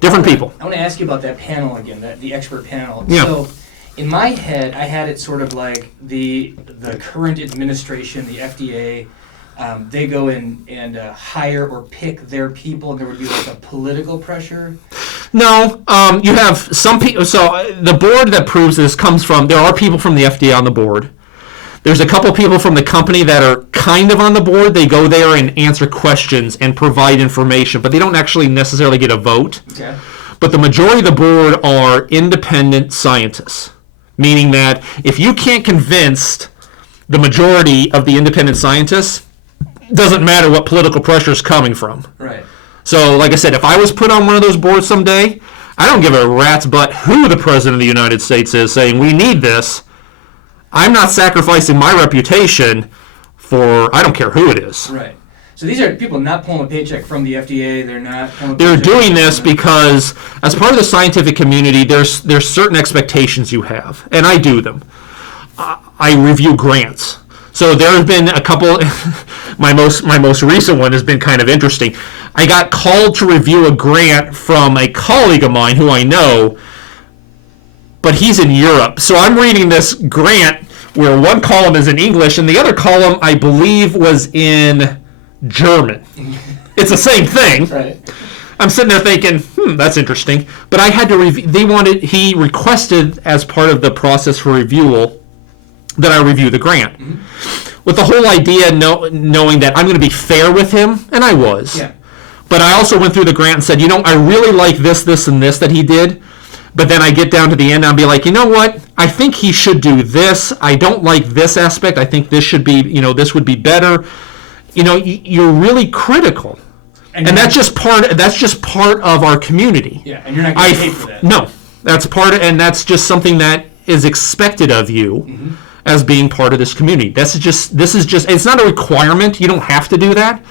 Different people. I want to ask you about that panel again, the expert panel. Yeah. So in my head, I had it sort of like the current administration, the FDA, they go and hire or pick their people, and there would be like a political pressure. No, you have some people. So the board that approves this comes from, there are people from the FDA on the board. There's a couple people from the company that are kind of on the board. They go there and answer questions and provide information, but they don't actually necessarily get a vote. Okay. But the majority of the board are independent scientists, meaning that if you can't convince the majority of the independent scientists, doesn't matter what political pressure is coming from. Right. So, like I said, if I was put on one of those boards someday, I don't give a rat's butt who the president of the United States is saying we need this. I'm not sacrificing my reputation for, I don't care who it is. Right. So these are people not pulling a paycheck from the FDA. They're not pulling a They're paycheck doing from this the- because, as part of the scientific community, there's certain expectations you have, and I do them. I review grants. So there have been a couple. my most recent one has been kind of interesting. I got called to review a grant from a colleague of mine who I know, but he's in Europe. So I'm reading this grant where one column is in English and the other column, I believe, was in German. It's the same thing. Right. I'm sitting there thinking, that's interesting. But I had to review. He requested as part of the process for review that I review the grant. With the whole idea knowing that I'm going to be fair with him, and I was. Yeah. But I also went through the grant and said, I really like this, and this that he did. But then I get down to the end and I'll be like, you know what? I think he should do this. I don't like this aspect. I think this should be, this would be better. You're really critical. And that's just part of our community. Yeah, and you're not getting paid for that. No. And that's just something that is expected of you as being part of this community. This is just it's not a requirement. You don't have to do that,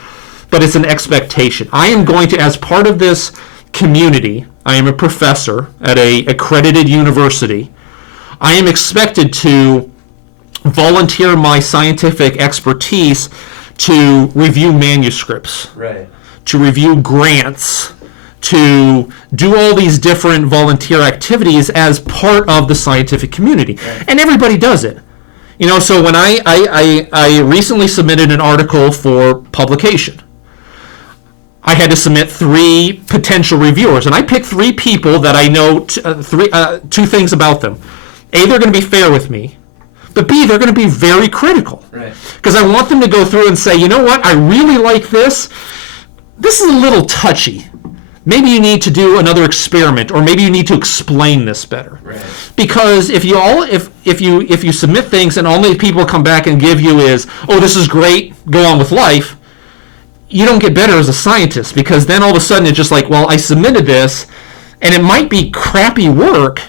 but it's an expectation. I am going to, as part of this community, I am a professor at a accredited university. I am expected to volunteer my scientific expertise to review manuscripts, Right. to review grants, to do all these different volunteer activities as part of the scientific community. Right. And everybody does it. So when I recently submitted an article for publication, I had to submit 3 potential reviewers, and I picked 3 people that I know 2 things about them. A, they're going to be fair with me, but B, they're going to be very critical. Right. Because I want them to go through and say, you know what, I really like this. This is a little touchy. Maybe you need to do another experiment, or maybe you need to explain this better. Right. Because if you submit things and only people come back and give you is, oh, this is great, go on with life, you don't get better as a scientist, because then all of a sudden it's just like, well, I submitted this, and it might be crappy work,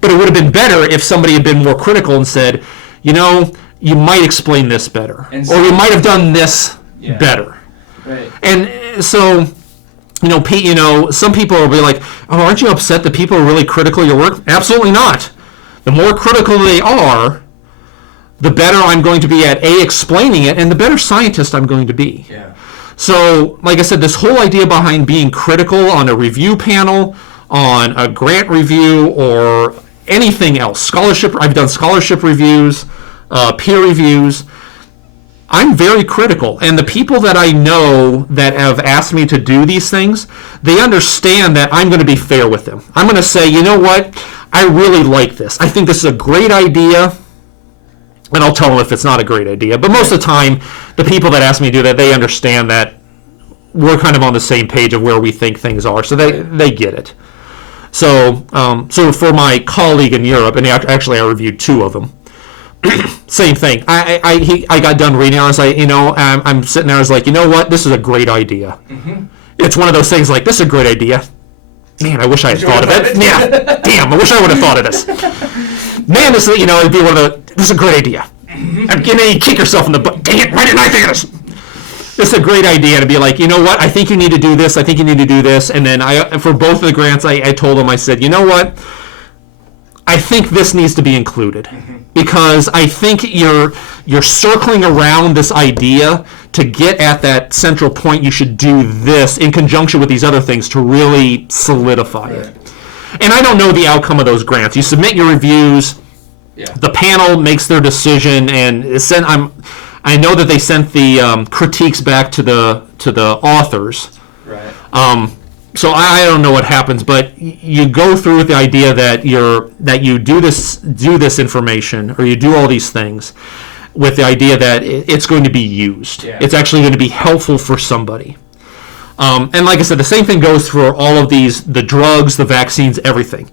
but it would have been better if somebody had been more critical and said, you might explain this better, And so- or you might have done this better. Right. And so some people will be like, oh, aren't you upset that people are really critical of your work? Absolutely not. The more critical they are, the better I'm going to be at explaining it, and the better scientist I'm going to be. Yeah. So, like I said, this whole idea behind being critical on a review panel, on a grant review, or anything else, scholarship, I've done scholarship reviews, peer reviews, I'm very critical. And the people that I know that have asked me to do these things, they understand that I'm going to be fair with them. I'm going to say, you know what, I really like this. I think this is a great idea. And I'll tell them if it's not a great idea. But most of the time, the people that ask me to do that, they understand that we're kind of on the same page of where we think things are. So they get it. So for my colleague in Europe, and actually I reviewed 2 of them, same thing. I got done reading. I was like, I'm sitting there. I was like, you know what? This is a great idea. Mm-hmm. It's one of those things like, this is a great idea. Man, I wish I had thought of it. Yeah, damn, I wish I would have thought of this. Man, this, it'd be one of the, this is a great idea. And you kick yourself in the butt. Dang it, why didn't I think of this? This is a great idea to be like, you know what, I think you need to do this, I think you need to do this. And then for both of the grants, I told them, I said, you know what, I think this needs to be included. Because I think you're circling around this idea to get at that central point. You should do this in conjunction with these other things to really solidify it. And I don't know the outcome of those grants. You submit your reviews, the panel makes their decision, and I know that they sent the critiques back to the authors. Right. So I don't know what happens, but you go through with the idea that you do this information, or you do all these things with the idea that it's going to be used. Yeah. It's actually going to be helpful for somebody. And like I said, the same thing goes for all of these, the drugs, the vaccines, everything.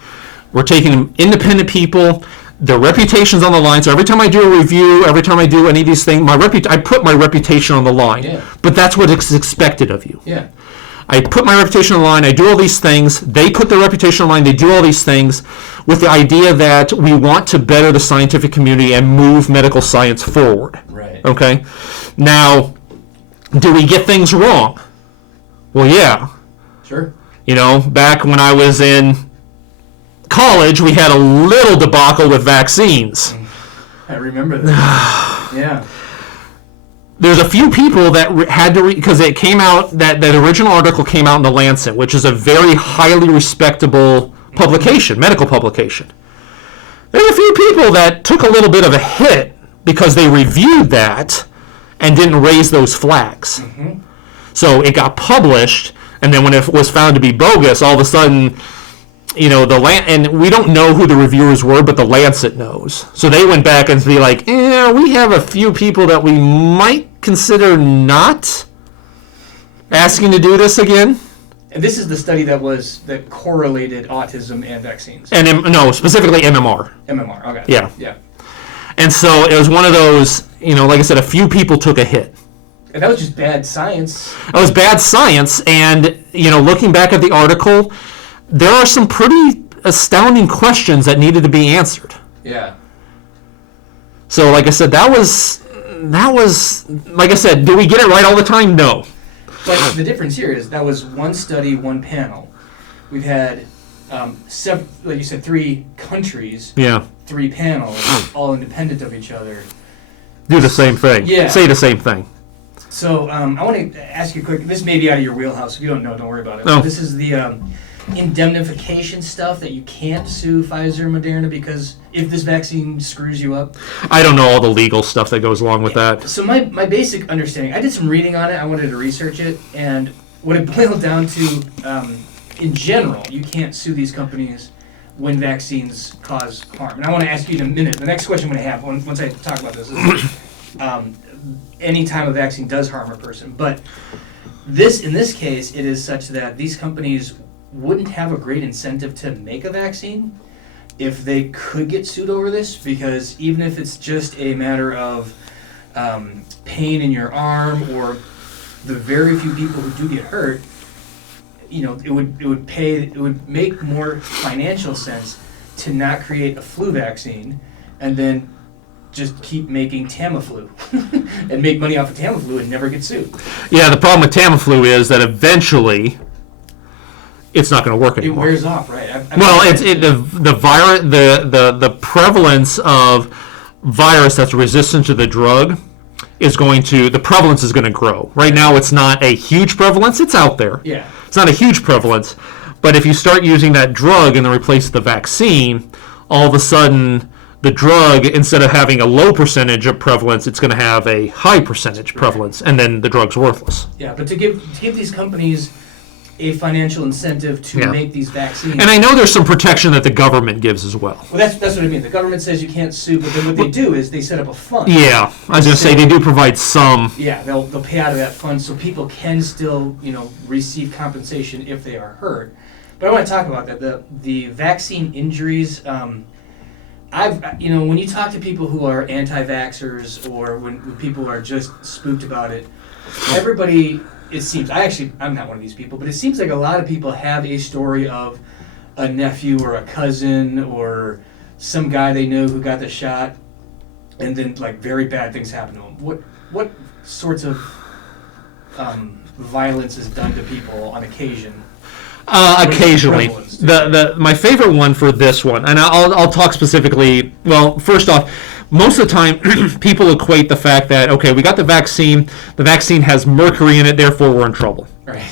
We're taking independent people, their reputation's on the line. So every time I do a review, every time I do any of these things, I put my reputation on the line. Yeah. But that's what is expected of you. Yeah. I put my reputation on the line, I do all these things, they put their reputation on the line, they do all these things with the idea that we want to better the scientific community and move medical science forward. Right. Okay? Now, do we get things wrong? Well, yeah. Sure. Back when I was in college, we had a little debacle with vaccines. I remember that. Yeah. There's a few people that had to because it came out, that original article came out in The Lancet, which is a very highly respectable publication, medical publication. There's a few people that took a little bit of a hit because they reviewed that and didn't raise those flags. Mm-hmm. So it got published, and then when it was found to be bogus, all of a sudden, and we don't know who the reviewers were, but the Lancet knows. So they went back and be like, we have a few people that we might consider not asking to do this again. And this is the study that correlated autism and vaccines. And no, specifically MMR. MMR, okay. Yeah. Yeah. And so it was one of those, like I said, a few people took a hit. And that was just bad science. It was bad science, and, looking back at the article, there are some pretty astounding questions that needed to be answered. Yeah. So, like I said, that was, like I said, do we get it right all the time? No. But the difference here is that was one study, one panel. We've had, like you said, 3 countries, 3 panels, all independent of each other. Do the same thing. Yeah. Say the same thing. So, I want to ask you quick, this may be out of your wheelhouse. If you don't know, don't worry about it. No. This is the indemnification stuff that you can't sue Pfizer and Moderna because if this vaccine screws you up. I don't know all the legal stuff that goes along with that. So my basic understanding, I did some reading on it, I wanted to research it, and what it boiled down to, in general, you can't sue these companies when vaccines cause harm. And I want to ask you in a minute, the next question I'm going to have once I talk about this is any time a vaccine does harm a person. But in this case, it is such that these companies wouldn't have a great incentive to make a vaccine if they could get sued over this, because even if it's just a matter of pain in your arm or the very few people who do get hurt, it would make more financial sense to not create a flu vaccine and then just keep making Tamiflu and make money off of Tamiflu and never get sued. Yeah, the problem with Tamiflu is that eventually it's not going to work It anymore. wears off, right? Well, the prevalence of virus that's resistant to the drug the prevalence is going to grow. Right now, it's not a huge prevalence. It's out there. Yeah. It's not a huge prevalence. But if you start using that drug and then replace the vaccine, all of a sudden, the drug, instead of having a low percentage of prevalence, it's going to have a high percentage prevalence, and then the drug's worthless. Yeah, but to give these companies a financial incentive to make these vaccines. And I know there's some protection that the government gives as well. Well, that's what I mean. The government says you can't sue, but then what they do is they set up a fund. Yeah, I was going to say, they do provide some. Yeah, they'll pay out of that fund so people can still, receive compensation if they are hurt. But I want to talk about that. The vaccine injuries, when you talk to people who are anti-vaxxers or when people are just spooked about it, everybody, it seems, I'm not one of these people, but it seems like a lot of people have a story of a nephew or a cousin or some guy they know who got the shot and then like very bad things happen to him. What sorts of violence is done to people on occasion? Occasionally. My favorite one for this one, and I'll talk specifically, well, first off, most of the time people equate the fact that, okay, we got the vaccine has mercury in it, therefore we're in trouble. Right.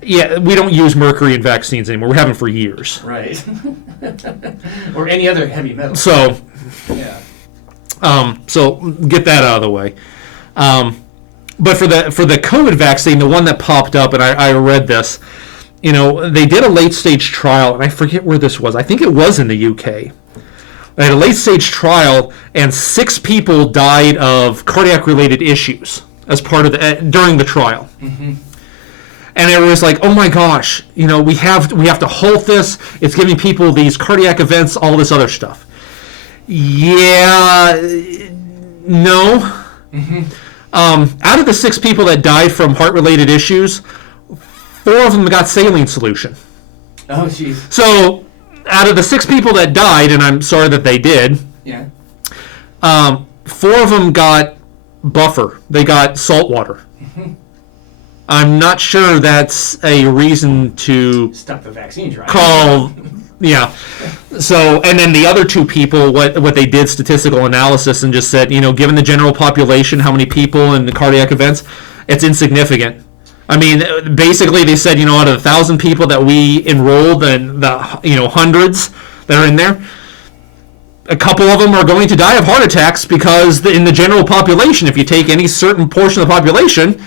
Yeah, we don't use mercury in vaccines anymore. We haven't for years. Right. Or any other heavy metal. So, yeah. So get that out of the way. But for the COVID vaccine, the one that popped up, and I read this, they did a late-stage trial, and I forget where this was. I think it was in the UK. They had a late-stage trial, and 6 people died of cardiac-related issues as part of during the trial. Mm-hmm. And it was like, oh my gosh, we have to halt this. It's giving people these cardiac events, all this other stuff. Yeah, no. Mm-hmm. Out of the 6 people that died from heart-related issues, 4 of them got saline solution. Oh, jeez. So, out of the 6 people that died, and I'm sorry that they did, 4 of them got buffer. They got salt water. Mm-hmm. I'm not sure that's a reason to stop the vaccine trial. Call, yeah. So, and then the other 2 people, what they did statistical analysis and just said, given the general population, how many people and the cardiac events, it's insignificant. I mean, basically they said, out of 1,000 people that we enrolled and the, hundreds that are in there, a couple of them are going to die of heart attacks because in the general population, if you take any certain portion of the population,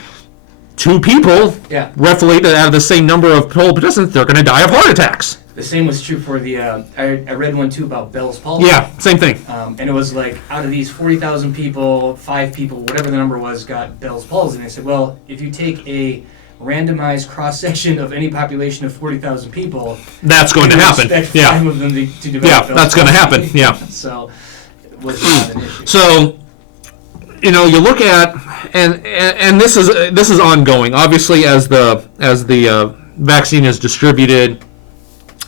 2 people, roughly out of the same number of total participants, they're going to die of heart attacks. The same was true for the, I read one too about Bell's palsy. Yeah, same thing. And it was like, out of these 40,000 people, 5 people, whatever the number was, got Bell's palsy. And they said, well, if you take a randomized cross-section of any population of 40,000 people, that's going to happen. Yeah. 5 of them to develop Bell's that's going to happen. Yeah. So, it was not an issue. So, you look at, and this is ongoing. Obviously, as the vaccine is distributed,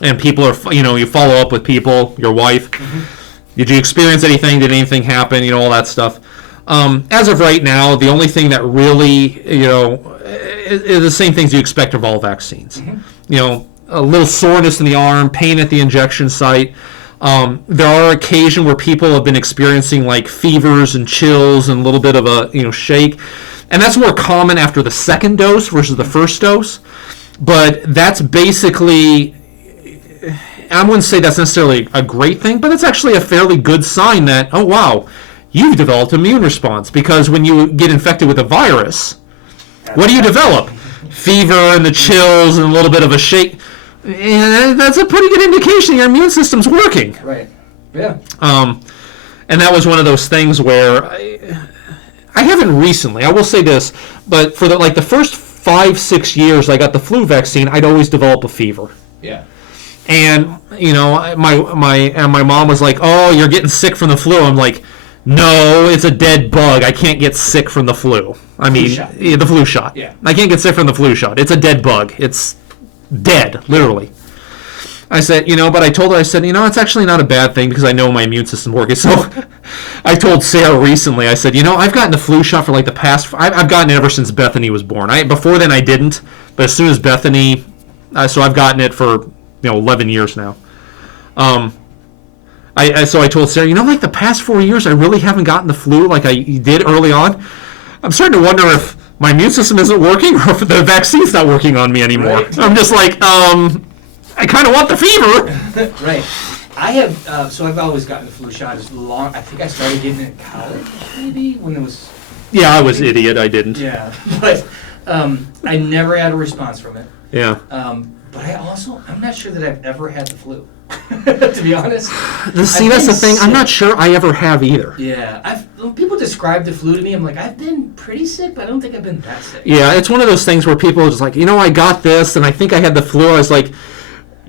and people are, you follow up with people, your wife. Mm-hmm. Did you experience anything? Did anything happen? All that stuff. As of right now, the only thing that really, is the same things you expect of all vaccines. Mm-hmm. A little soreness in the arm, pain at the injection site. There are occasions where people have been experiencing like fevers and chills and a little bit of a shake, and that's more common after the second dose versus the first dose. But that's basically, I wouldn't say that's necessarily a great thing, but it's actually a fairly good sign that, oh wow, you've developed an immune response. Because when you get infected with a virus, what do you develop? Fever and the chills and a little bit of a shake. And that's a pretty good indication your immune system's working. Right. Yeah. And that was one of those things where I haven't recently, I will say this, but for the first 5-6 years I got the flu vaccine, I'd always develop a fever. Yeah. And my mom was like, "Oh, you're getting sick from the flu." I'm like, "No, it's a dead bug. I can't get sick from the flu. I mean, the flu shot. Yeah. I can't get sick from the flu shot. It's a dead bug. It's dead, literally." I said, but I told her, I said, it's actually not a bad thing because I know my immune system's working. So I told Sarah recently, I said, I've gotten the flu shot for like the past, I've gotten it ever since Bethany was born. Before then I didn't, but as soon as Bethany So I've gotten it for 11 years now. So I told Sarah, like the past 4 years, I really haven't gotten the flu like I did early on. I'm starting to wonder if my immune system isn't working or if the vaccine's not working on me anymore. Right. I'm just like, I kind of want the fever. Right. I have, so I've always gotten the flu shot as long, I think I started getting it in college, maybe, when it was... Yeah, I was idiot. I didn't. Yeah, but I never had a response from it. Yeah. But I'm not sure that I've ever had the flu, to be honest. See, that's the thing. I'm not sure I ever have either. Yeah, when people describe the flu to me, I'm like, I've been pretty sick, but I don't think I've been that sick. Yeah, it's one of those things where people are just like, I got this, and I think I had the flu. I was like,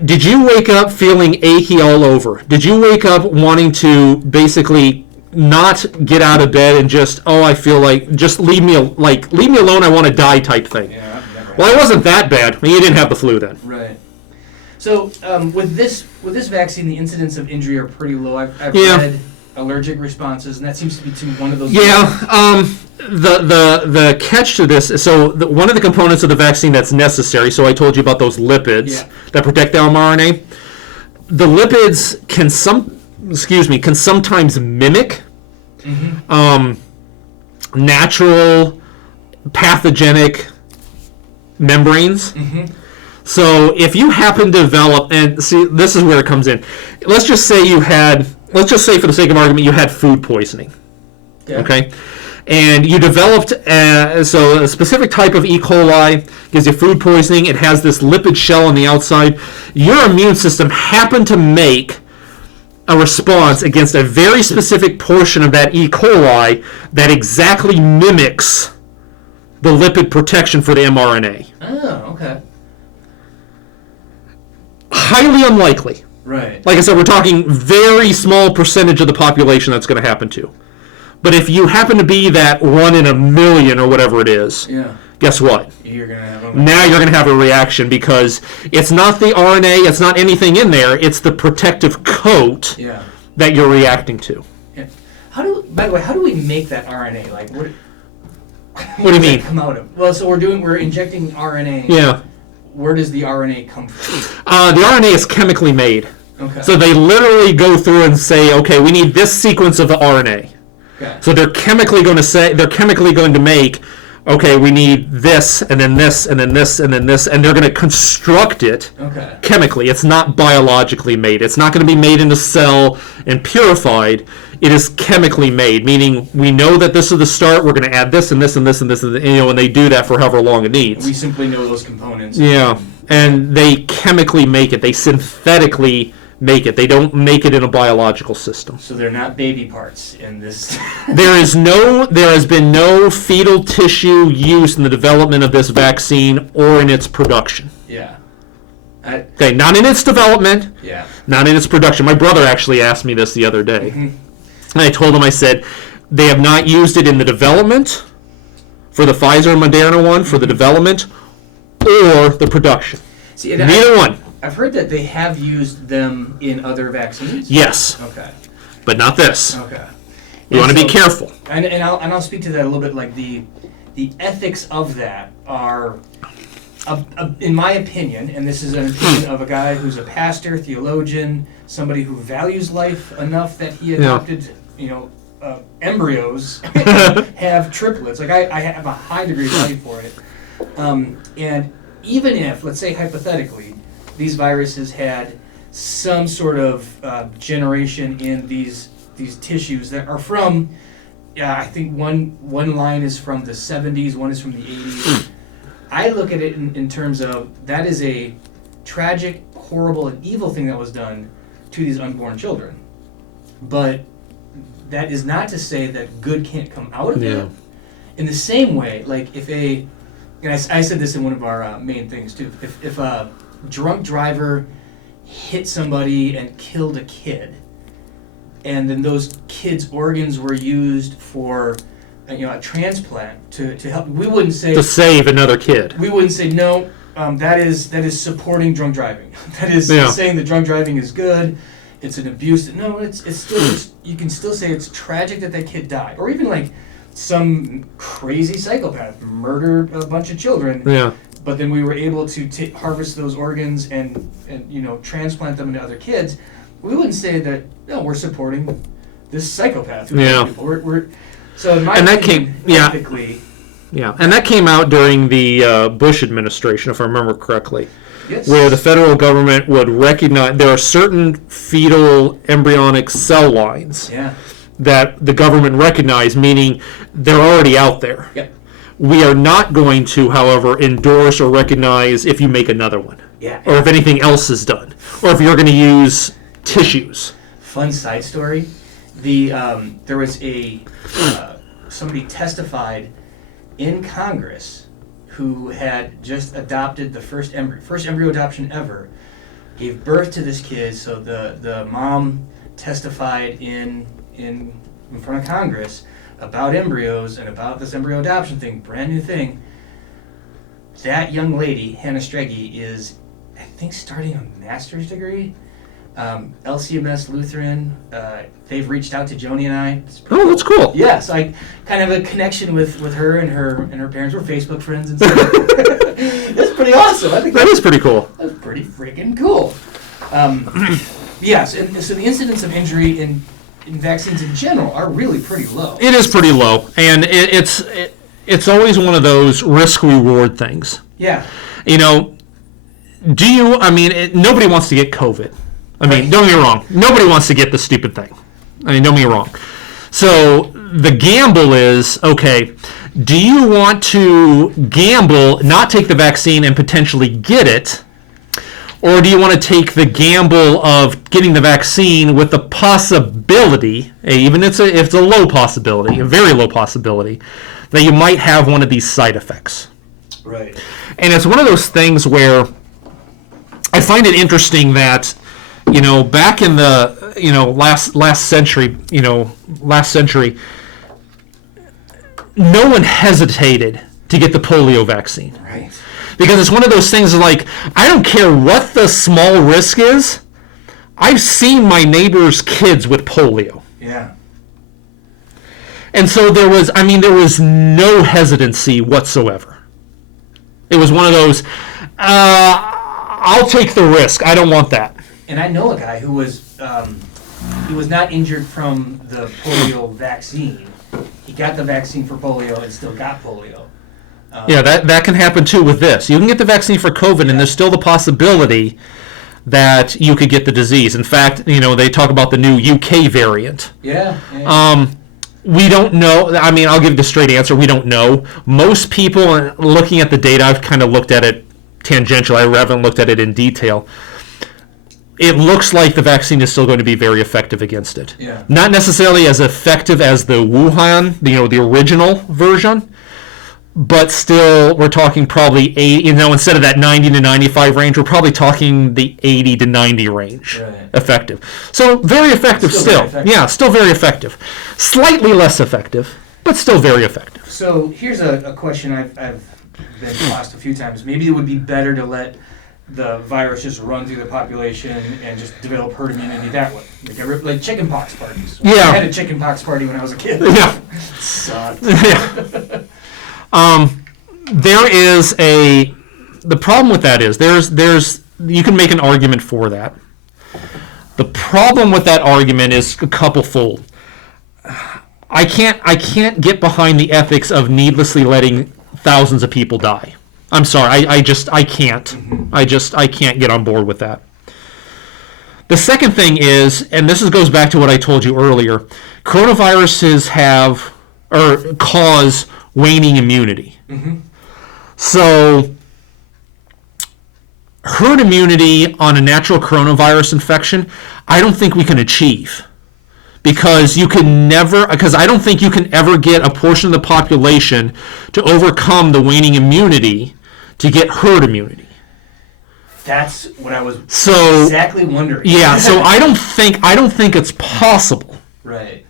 did you wake up feeling achy all over? Did you wake up wanting to basically not get out of bed and just, I feel like, just leave me alone, I want to die type thing? Yeah, I've never had Well, it wasn't that bad. You didn't have the flu then. Right. So with this vaccine, the incidence of injury are pretty low. I've Yeah. read allergic responses, and that seems to be to one of those. Yeah. The catch to this, so one of the components of the vaccine that's necessary, so I told you about those lipids that protect the mRNA. The lipids can sometimes mimic natural pathogenic membranes. So if you happen to develop, and see, this is where it comes in. Let's just say for the sake of argument, you had food poisoning. Yeah. Okay? And you developed, so a specific type of E. coli gives you food poisoning. It has this lipid shell on the outside. Your immune system happened to make a response against a very specific portion of that E. coli that exactly mimics the lipid protection for the mRNA. Oh, okay. Highly unlikely. Right. Like I said, we're talking very small percentage of the population that's going to happen to. But if you happen to be that 1 in a million or whatever it is, guess what? You're gonna have Now you're going to have a reaction because it's not the RNA, it's not anything in there, it's the protective coat that you're reacting to. Yeah. By the way, how do we make that RNA? Like what do you mean? Come out of? Well, so we're injecting RNA. Yeah. Where does the RNA come from? The RNA is chemically made. Okay. So they literally go through and say, okay, we need this sequence of the RNA. Okay. So they're chemically going to make, okay, we need this, and then this, and then this, and then this, and they're going to construct it chemically. It's not biologically made. It's not going to be made in a cell and purified. It is chemically made, meaning we know that this is the start. We're going to add this and this and this and this, and they do that for however long it needs. We simply know those components. Yeah, and they chemically make it. They synthetically make it. They don't make it in a biological system. So they're not baby parts in this. There has been no fetal tissue used in the development of this vaccine or in its production. Yeah. Okay, not in its development. Yeah. Not in its production. My brother actually asked me this the other day. And I told him, I said, they have not used it in the development for the Pfizer and Moderna one, for the development or the production. See, neither one. I've heard that they have used them in other vaccines. Yes. Okay. But not this. Okay. You want to be careful. And I'll speak to that a little bit. Like the ethics of that are, in my opinion, and this is an opinion of a guy who's a pastor, theologian, somebody who values life enough that he adopted, embryos have triplets. Like I have a high degree of value for it. And even if, let's say hypothetically, these viruses had some sort of generation in these tissues that are from, I think one line is from the 70s, one is from the 80s. I look at it in terms of that is a tragic, horrible, and evil thing that was done to these unborn children. But that is not to say that good can't come out of it. In the same way, like and I said this in one of our main things too, if a drunk driver hit somebody and killed a kid, and then those kids' organs were used for a transplant to help, we wouldn't say to save another kid. We wouldn't say no. That is supporting drunk driving. That is saying that drunk driving is good. It's an abuse. No, it's still you can still say it's tragic that kid died, or even like some crazy psychopath murdered a bunch of children. Yeah. but then we were able to harvest those organs and transplant them into other kids, we wouldn't say that we're supporting this psychopath. Yeah. We're so in my And that opinion, ethically, and that came out during the Bush administration, if I remember correctly, yes. where the federal government would recognize there are certain fetal embryonic cell lines that the government recognized, meaning they're already out there. Yep. We are not going to, however, endorse or recognize if you make another one, or if anything else is done, or if you're going to use tissues. Fun side story: there was somebody testified in Congress who had just adopted the first embryo adoption ever, gave birth to this kid. So the mom testified in front of Congress about embryos and about this embryo adoption thing, brand new thing. That young lady, Hannah Streggy, is, I think, starting a master's degree. LCMS Lutheran, they've reached out to Joni and I. Oh, that's cool. Yeah, so I kind of have a connection with her and her parents. We're Facebook friends and stuff. That's pretty awesome. I think that is pretty cool. That's pretty freaking cool. Yes, and so the incidence of injury in vaccines in general are really pretty low. It is pretty low, and it's always one of those risk-reward things. Yeah. Nobody wants to get COVID. Don't get me wrong. Nobody wants to get the stupid thing. Don't get me wrong. So the gamble is, okay, do you want to gamble, not take the vaccine and potentially get it, or do you want to take the gamble of getting the vaccine with the possibility, even if it's a low possibility, a very low possibility, that you might have one of these side effects? Right. And it's one of those things where I find it interesting that, back in the, last century, no one hesitated to get the polio vaccine. Right. Because it's one of those things like, I don't care what the small risk is, I've seen my neighbor's kids with polio. Yeah. And so there was no hesitancy whatsoever. It was one of those, I'll take the risk, I don't want that. And I know a guy who was he was not injured from the polio vaccine. He got the vaccine for polio and still got polio. That can happen too with this. You can get the vaccine for COVID, and there's still the possibility that you could get the disease. In fact, they talk about the new UK variant. Yeah. We don't know. I'll give you the straight answer. We don't know. Most people, looking at the data, I've kind of looked at it tangentially. I haven't looked at it in detail. It looks like the vaccine is still going to be very effective against it. Yeah. Not necessarily as effective as the Wuhan, the original version, but still we're talking probably instead of that 90 to 95 range, we're probably talking the 80 to 90 range effective. So very effective still. Very effective. Yeah, still very effective. Slightly less effective, but still very effective. So here's a question I've been asked a few times. Maybe it would be better to let the virus just run through the population and just develop herd immunity that way, like chicken pox parties. Yeah. I had a chicken pox party when I was a kid. Yeah. Sucked. Yeah. The problem with that is there's you can make an argument for that. The problem with that argument is a couple-fold. I can't get behind the ethics of needlessly letting thousands of people die. I'm sorry, I can't. Mm-hmm. I can't get on board with that. The second thing is, and this goes back to what I told you earlier, coronaviruses cause waning immunity. Mm-hmm. So herd immunity on a natural coronavirus infection, I don't think we can achieve. Because I don't think you can ever get a portion of the population to overcome the waning immunity to get herd immunity. That's what I was exactly wondering. Yeah, so I don't think it's possible. Right.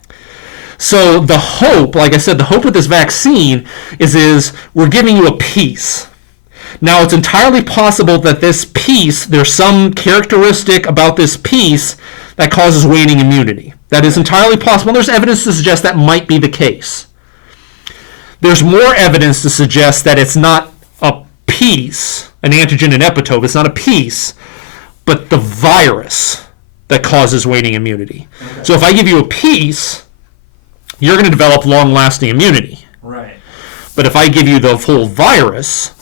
So the hope, like I said, the hope with this vaccine is we're giving you a piece. Now, it's entirely possible that this piece, there's some characteristic about this piece that causes waning immunity. That is entirely possible. There's evidence to suggest that might be the case. There's more evidence to suggest that it's not a piece, an antigen and epitope. It's not a piece, but the virus that causes waning immunity. Okay. So if I give you a piece, you're going to develop long-lasting immunity. Right. But if I give you the whole virus,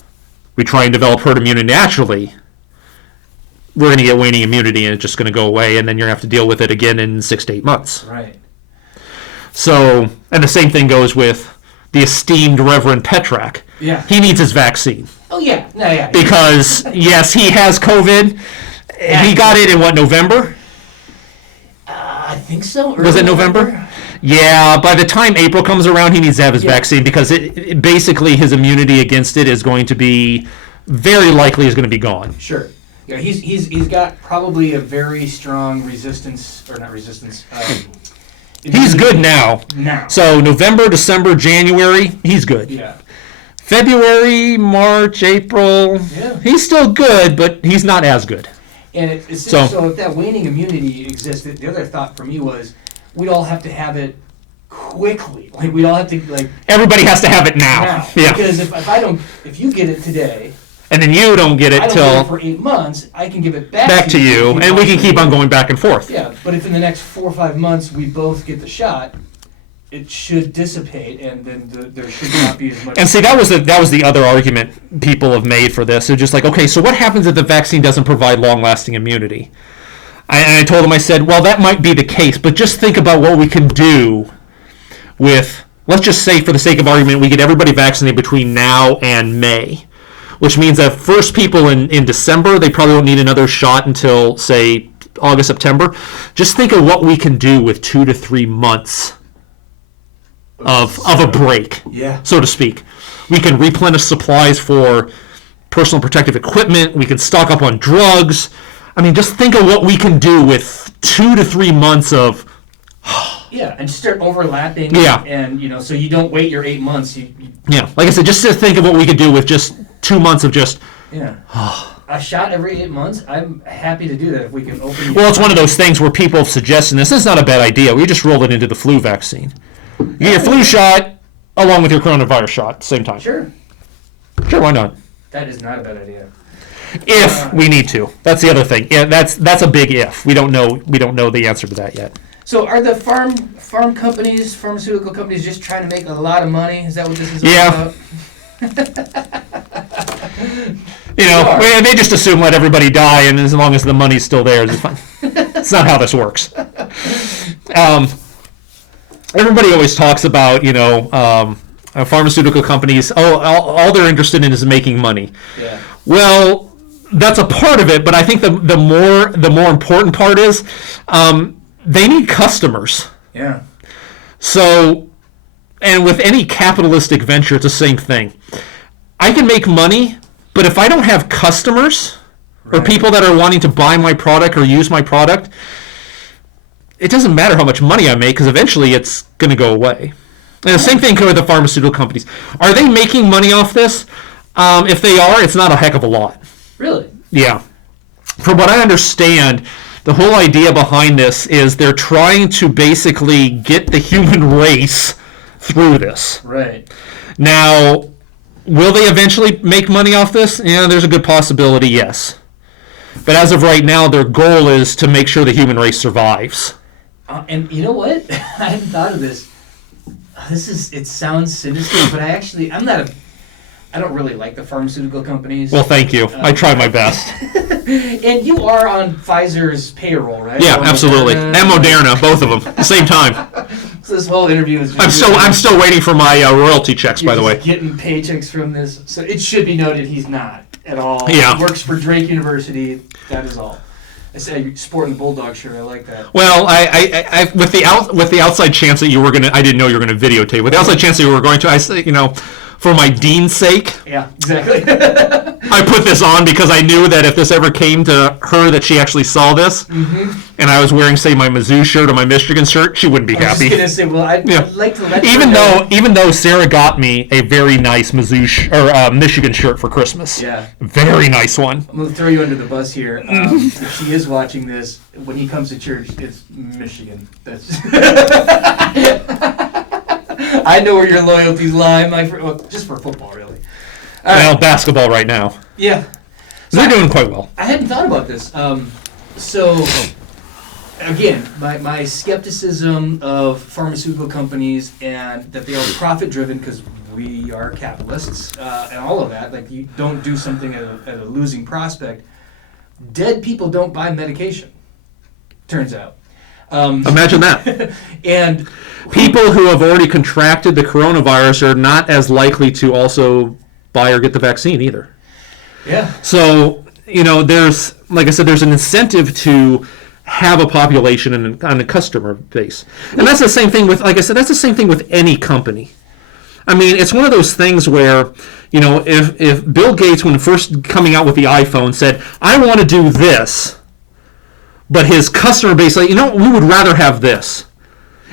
we try and develop herd immunity naturally, we're going to get waning immunity and it's just going to go away, and then you're going to have to deal with it again in 6 to 8 months. Right. So, and the same thing goes with the esteemed Reverend Petrak. Yeah. He needs his vaccine. Oh, yeah. No, yeah. Because, yes, he has COVID. And he got it in, what, November? I think so. Was it November? Yeah, by the time April comes around, he needs to have his vaccine because it basically his immunity against it is going to be, very likely is going to be gone. Sure. Yeah, he's got probably a very strong resistance, or not resistance. He's good now. So November, December, January, he's good. Yeah. February, March, April, he's still good, but he's not as good. And so if that waning immunity existed, the other thought for me was we'd all have to have it quickly. Like we'd all have to everybody has to have it now. Yeah. Because if you get it today, and then you don't get it till for 8 months, I can give it back to you, and we can keep on going back and forth. Yeah, but if in the next 4 or 5 months we both get the shot, it should dissipate, and then there should not be as much. And see, that was the other argument people have made for this. They're just like, okay, so what happens if the vaccine doesn't provide long-lasting immunity? And I told them, I said, well, that might be the case, but just think about what we can do with, let's just say, for the sake of argument, we get everybody vaccinated between now and May, which means that first people in December, they probably won't need another shot until, say, August, September. Just think of what we can do with 2 to 3 months of a break, so to speak. We can replenish supplies for personal protective equipment. We can stock up on drugs. I mean, just think of what we can do with 2 to 3 months of... and start overlapping. And so you don't wait your 8 months. Like I said, just to think of what we could do with just 2 months of just... A shot every 8 months, I'm happy to do that if we can open... Well, it's one of those things where people have suggested this. This is not a bad idea. We just roll it into the flu vaccine. You get your flu shot along with your coronavirus shot at the same time. Sure, why not? That is not a bad idea. If we need to. That's the other thing. Yeah, that's a big if. We don't know the answer to that yet. So are the farm companies, pharmaceutical companies, just trying to make a lot of money? Is that what this is all about? They just assume let everybody die, and as long as the money's still there, it's fine. It's not how this works. Everybody always talks about, pharmaceutical companies. All they're interested in is making money. Yeah. Well, that's a part of it, but I think the more important part is they need customers. Yeah. So, and with any capitalistic venture, it's the same thing. I can make money, but if I don't have customers or people that are wanting to buy my product or use my product, it doesn't matter how much money I make because eventually it's going to go away. And the same thing with the pharmaceutical companies. Are they making money off this? If they are, it's not a heck of a lot. Really? Yeah. From what I understand, the whole idea behind this is they're trying to basically get the human race through this. Right. Now, will they eventually make money off this? Yeah, there's a good possibility, yes. But as of right now, their goal is to make sure the human race survives. And you know what? I hadn't thought of this. It sounds sinister, but I don't really like the pharmaceutical companies. Well, thank you. I try my best. And you are on Pfizer's payroll, right? Yeah, absolutely. And Moderna, both of them, at the same time. So this whole interview is just... I'm still waiting for my royalty checks, by the way. Getting paychecks from this. So it should be noted he's not at all. Yeah. He works for Drake University. That is all. I say sporting the Bulldog shirt. I like that. Well, I with the outside chance that you were gonna, I didn't know you were gonna videotape. With the outside chance that you were going to, I say, for my dean's sake. Yeah, exactly. I put this on because I knew that if this ever came to her that she actually saw this, and I was wearing, say, my Mizzou shirt or my Michigan shirt, she wouldn't be happy. I was just gonna say, well, I'd like to let her know. Even though Sarah got me a very nice Mizzou Michigan shirt for Christmas. Yeah. Very nice one. I'm gonna throw you under the bus here. If she is watching this, when he comes to church, it's Michigan. That's. I know where your loyalties lie, just for football, really. Well, basketball right now. Yeah. They're doing quite well. I hadn't thought about this. So, again, my skepticism of pharmaceutical companies and that they are profit-driven because we are capitalists and all of that. Like, you don't do something at a losing prospect. Dead people don't buy medication, turns out. Imagine that. And people who have already contracted the coronavirus are not as likely to also buy or get the vaccine either. yeah. So, there's, like I said, there's an incentive to have a population and a customer base. And that's the same thing with, like I said, that's the same thing with any company. I mean, it's one of those things where, if Bill Gates, when first coming out with the iPhone, said, I want to do this, but his customer base, like, we would rather have this.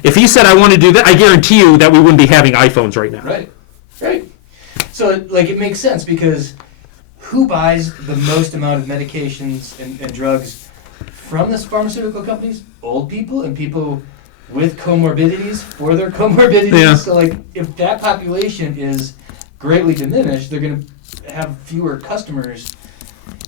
If he said, I want to do that, I guarantee you that we wouldn't be having iPhones right now. Right. So, like, it makes sense because who buys the most amount of medications and drugs from the pharmaceutical companies? Old people and people with comorbidities for their comorbidities. Yeah. So, like, if that population is greatly diminished, they're going to have fewer customers.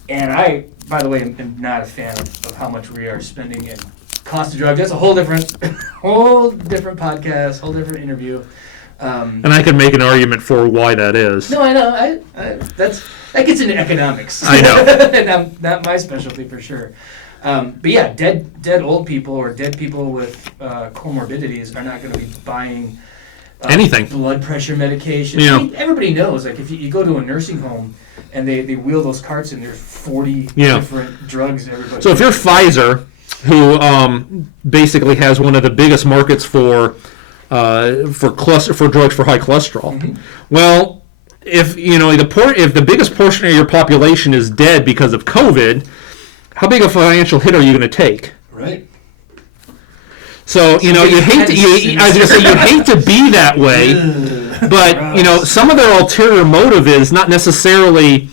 And I, by the way, am not a fan of how much we are spending in cost of drugs. That's a whole different podcast, whole different interview. And I can make an argument for why that is. No, I know. That gets into economics. I know. And not my specialty for sure. But yeah, dead old people or dead people with comorbidities are not going to be buying anything. Blood pressure medication. Yeah. I mean, everybody knows. Like, if you go to a nursing home and they wheel those carts in, there's 40 different drugs. Everybody. So if you're Pfizer, who basically has one of the biggest markets for drugs for high cholesterol, mm-hmm. well, if if the biggest portion of your population is dead because of COVID, how big a financial hit are you going to take? Right. So you hate to. I was going to say you hate to be that way, but some of their ulterior motive is not necessarily,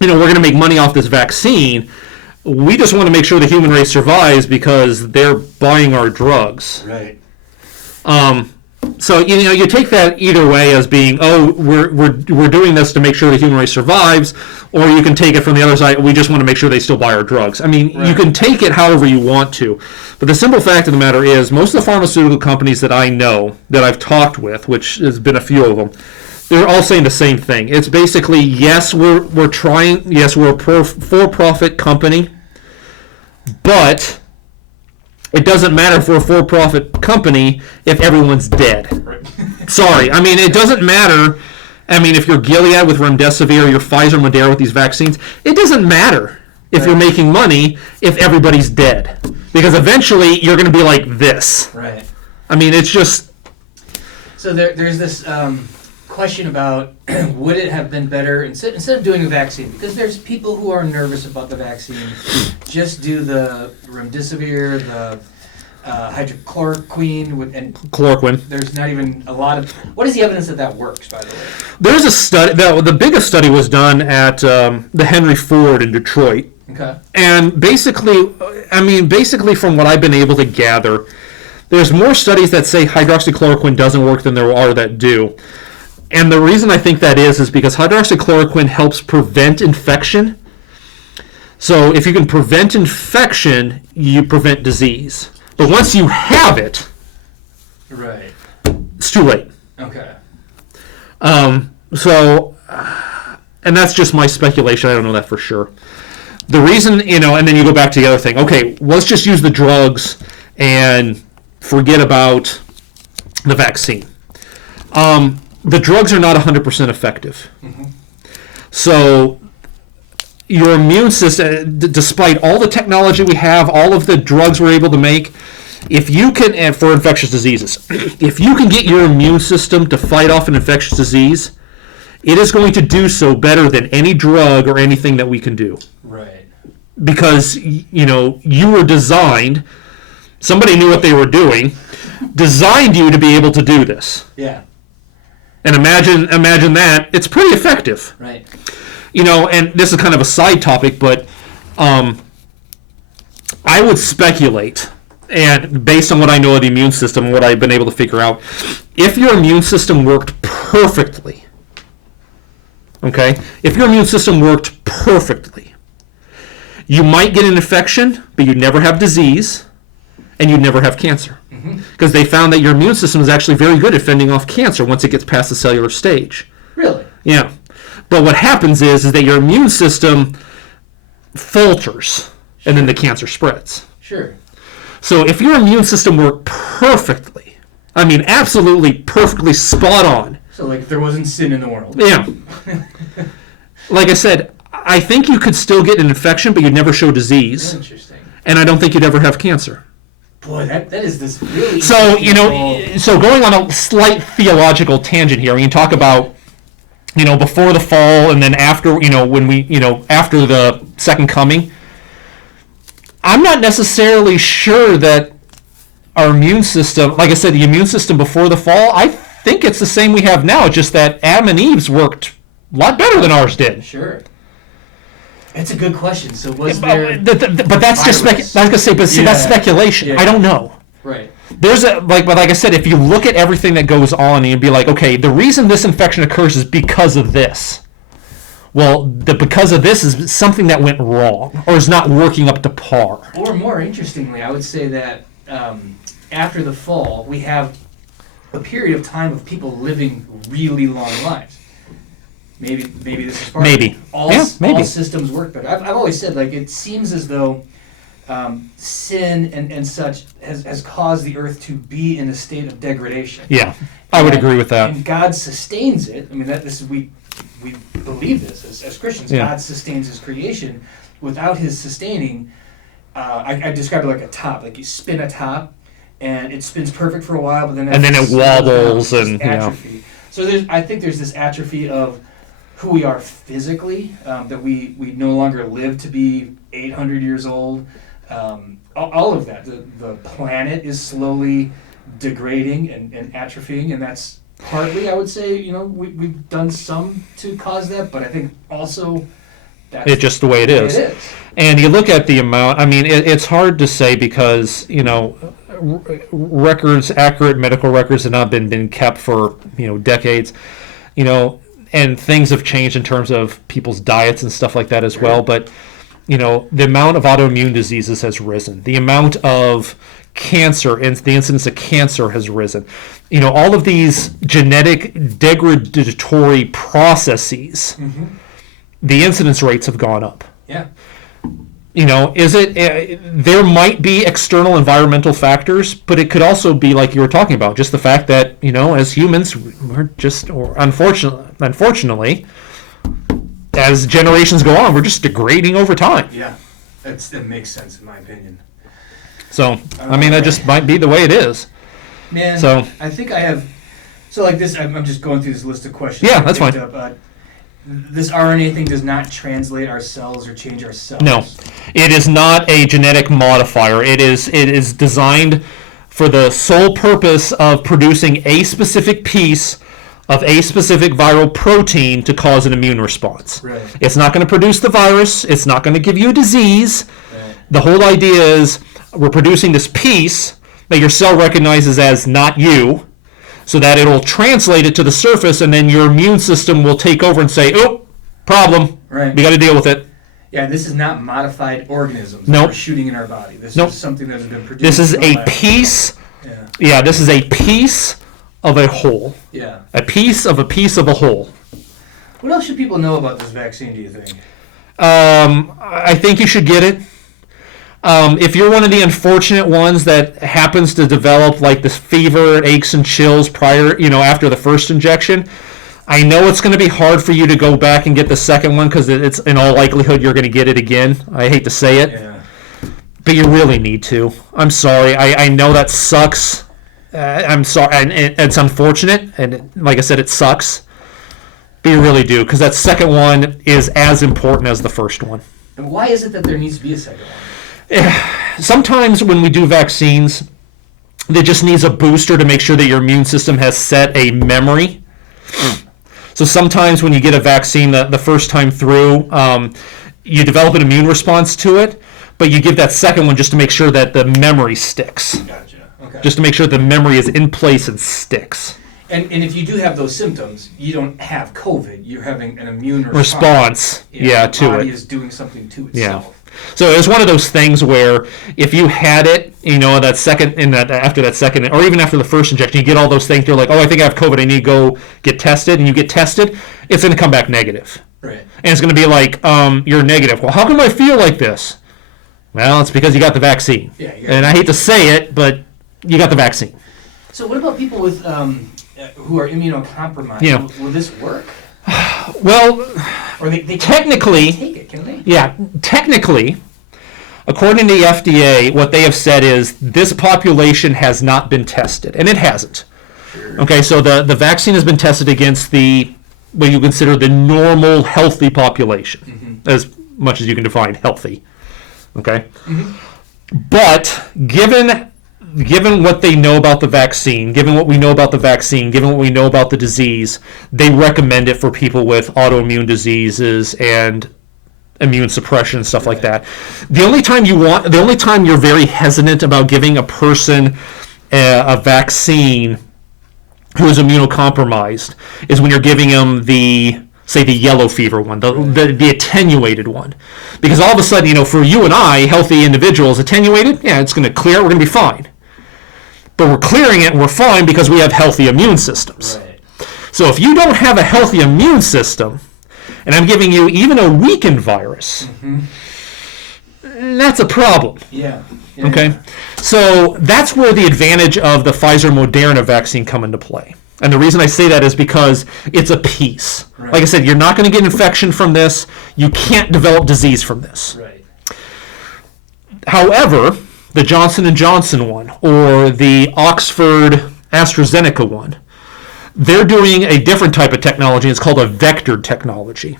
we're going to make money off this vaccine. We just want to make sure the human race survives because they're buying our drugs. Right. So you take that either way as being, we're doing this to make sure the human race survives, or you can take it from the other side. We just want to make sure they still buy our drugs. I mean, You can take it however you want to, but the simple fact of the matter is, most of the pharmaceutical companies that I know that I've talked with, which has been a few of them, they're all saying the same thing. It's basically, yes, we're trying. Yes, we're a for-profit company, but it doesn't matter for a for-profit company if everyone's dead. Right. Sorry. I mean, it doesn't matter. I mean, if you're Gilead with Remdesivir or you're Pfizer, Moderna with these vaccines, it doesn't matter if you're making money if everybody's dead. Because eventually you're going to be like this. Right. I mean, it's just... So there's this question about would it have been better instead of doing a vaccine, because there's people who are nervous about the vaccine, just do the remdesivir, the hydrochloroquine, and Chloroquine. there's not even a lot of... What is the evidence that works, by the way? There's a study... The biggest study was done at the Henry Ford in Detroit. Okay. And basically from what I've been able to gather, there's more studies that say hydroxychloroquine doesn't work than there are that do. And the reason I think that is because hydroxychloroquine helps prevent infection. So if you can prevent infection, you prevent disease. But once you have it, Right. it's too late. Okay. So, and that's just my speculation. I don't know that for sure. The reason, and then you go back to the other thing. Okay, let's just use the drugs and forget about the vaccine. The drugs are not 100% effective. Mm-hmm. So your immune system, despite all the technology we have, all of the drugs we're able to make, if you can, and for infectious diseases, if you can get your immune system to fight off an infectious disease, it is going to do so better than any drug or anything that we can do. Right. Because, you were designed, somebody knew what they were doing, designed you to be able to do this. Yeah. And imagine that. It's pretty effective. Right. And this is kind of a side topic, but I would speculate, and based on what I know of the immune system, what I've been able to figure out, if your immune system worked perfectly, Okay? If your immune system worked perfectly, you might get an infection, but you'd never have disease, and you'd never have cancer. Because they found that your immune system is actually very good at fending off cancer once it gets past the cellular stage. Really? Yeah. But what happens is that your immune system falters, and then the cancer spreads. Sure. So if your immune system worked perfectly, I mean absolutely perfectly spot on. So like if there wasn't sin in the world. Yeah. Like I said, I think you could still get an infection, but you'd never show disease. Interesting. And I don't think you'd ever have cancer. Boy, that is this really. So, so going on a slight theological tangent here, we can talk about, before the fall and then after, when we, after the second coming. I'm not necessarily sure that our immune system, like I said, the immune system before the fall, I think it's the same we have now, just that Adam and Eve's worked a lot better than ours did. Sure. It's a good question. So was there? But that's just I was gonna say, but see, that's speculation. Yeah. I don't know. Right. There's but like I said, if you look at everything that goes on, and you'd be like, okay, the reason this infection occurs is because of this. Well, because of this is something that went wrong or is not working up to par. Or more interestingly, I would say that after the fall, we have a period of time of people living really long lives. Maybe this is part of it. All systems work better. I've always said, like, it seems as though sin and such has caused the earth to be in a state of degradation. Yeah, I would agree with that. And God sustains it. I mean, we believe this as Christians. Yeah. God sustains His creation. Without His sustaining, I describe it like a top. Like you spin a top, and it spins perfect for a while, but then it wobbles and atrophy. Yeah. So I think there's this atrophy of who we are physically, that we no longer live to be 800 years old. All of that. The planet is slowly degrading and atrophying, and that's partly, I would say, we've done some to cause that, but I think also that's it's just the way it is. And you look at the amount, I mean, it's hard to say because, accurate medical records have not been kept for, decades, and things have changed in terms of people's diets and stuff like that as well. But, the amount of autoimmune diseases has risen. The amount of cancer and the incidence of cancer has risen. All of these genetic degradatory processes, the incidence rates have gone up. Yeah. There might be external environmental factors, but it could also be like you were talking about, just the fact that, as humans, we're just, or unfortunately, as generations go on, we're just degrading over time. Yeah, that makes sense in my opinion. So, that just might be the way it is. Man, so, I think I have, so like this, I'm just going through this list of questions. Yeah, that's fine. This RNA thing does not translate our cells or change our cells. No, it is not a genetic modifier. It is designed for the sole purpose of producing a specific piece of a specific viral protein to cause an immune response. Right. It's not going to produce the virus. It's not going to give you a disease. Right. The whole idea is we're producing this piece that your cell recognizes as not you, so that it'll translate it to the surface, and then your immune system will take over and say, oh, problem. Right. We got to deal with it. Yeah, this is not modified organisms Nope. that we're shooting in our body. This is something that has been produced. This is in the a lab. piece. Yeah. This is a piece of a whole. Yeah. A piece of a whole. What else should people know about this vaccine, do you think? I think you should get it. If you're one of the unfortunate ones that happens to develop like this fever, aches and chills after the first injection, I know it's going to be hard for you to go back and get the second one because it's in all likelihood you're going to get it again. I hate to say it, but you really need to. I'm sorry. I know that sucks. I'm sorry, and it's unfortunate, and like I said, it sucks. But you really do, because that second one is as important as the first one. And why is it that there needs to be a second one? Sometimes when we do vaccines, there just needs a booster to make sure that your immune system has set a memory. So sometimes when you get a vaccine the first time through, you develop an immune response to it, but you give that second one just to make sure that the memory sticks. Gotcha. Okay. Just to make sure the memory is in place and sticks. And if you do have those symptoms, you don't have COVID. You're having an immune response. Yeah, the to body it. is doing something to Yeah. itself. So it was one of those things where if you had it, that second after that second, or even after the first injection, you get all those things. You're like, oh, I think I have COVID. I need to go get tested, and you get tested. It's going to come back negative, Right. and it's going to be like, you're negative. Well, how come I feel like this? Well, it's because you got the vaccine. Yeah. And I hate to say it, but you got the vaccine. So what about people with who are immunocompromised? Yeah. Will this work? Well, Or they technically, can't take it, can they? yeah, technically, according to the FDA, what they have said is this population has not been tested, and it hasn't. Sure. Okay, so the vaccine has been tested against what you consider the normal, healthy population, as much as you can define healthy. Okay? But given what they know about the vaccine, given what we know about the vaccine, given what we know about the disease, they recommend it for people with autoimmune diseases and immune suppression and stuff like that. The only time you're very hesitant about giving a person a vaccine who is immunocompromised is when you're giving them the yellow fever one, the attenuated one. Because all of a sudden, for you and I, healthy individuals, attenuated, yeah, it's going to clear, we're going to be fine. But we're clearing it and we're fine because we have healthy immune systems. Right. So if you don't have a healthy immune system, and I'm giving you even a weakened virus, that's a problem. Yeah. Okay? So that's where the advantage of the Pfizer-Moderna vaccine come into play. And the reason I say that is because it's a piece. Right. Like I said, you're not going to get infection from this. You can't develop disease from this. Right. However, the Johnson & Johnson one or the Oxford AstraZeneca one, they're doing a different type of technology. It's called a vectored technology,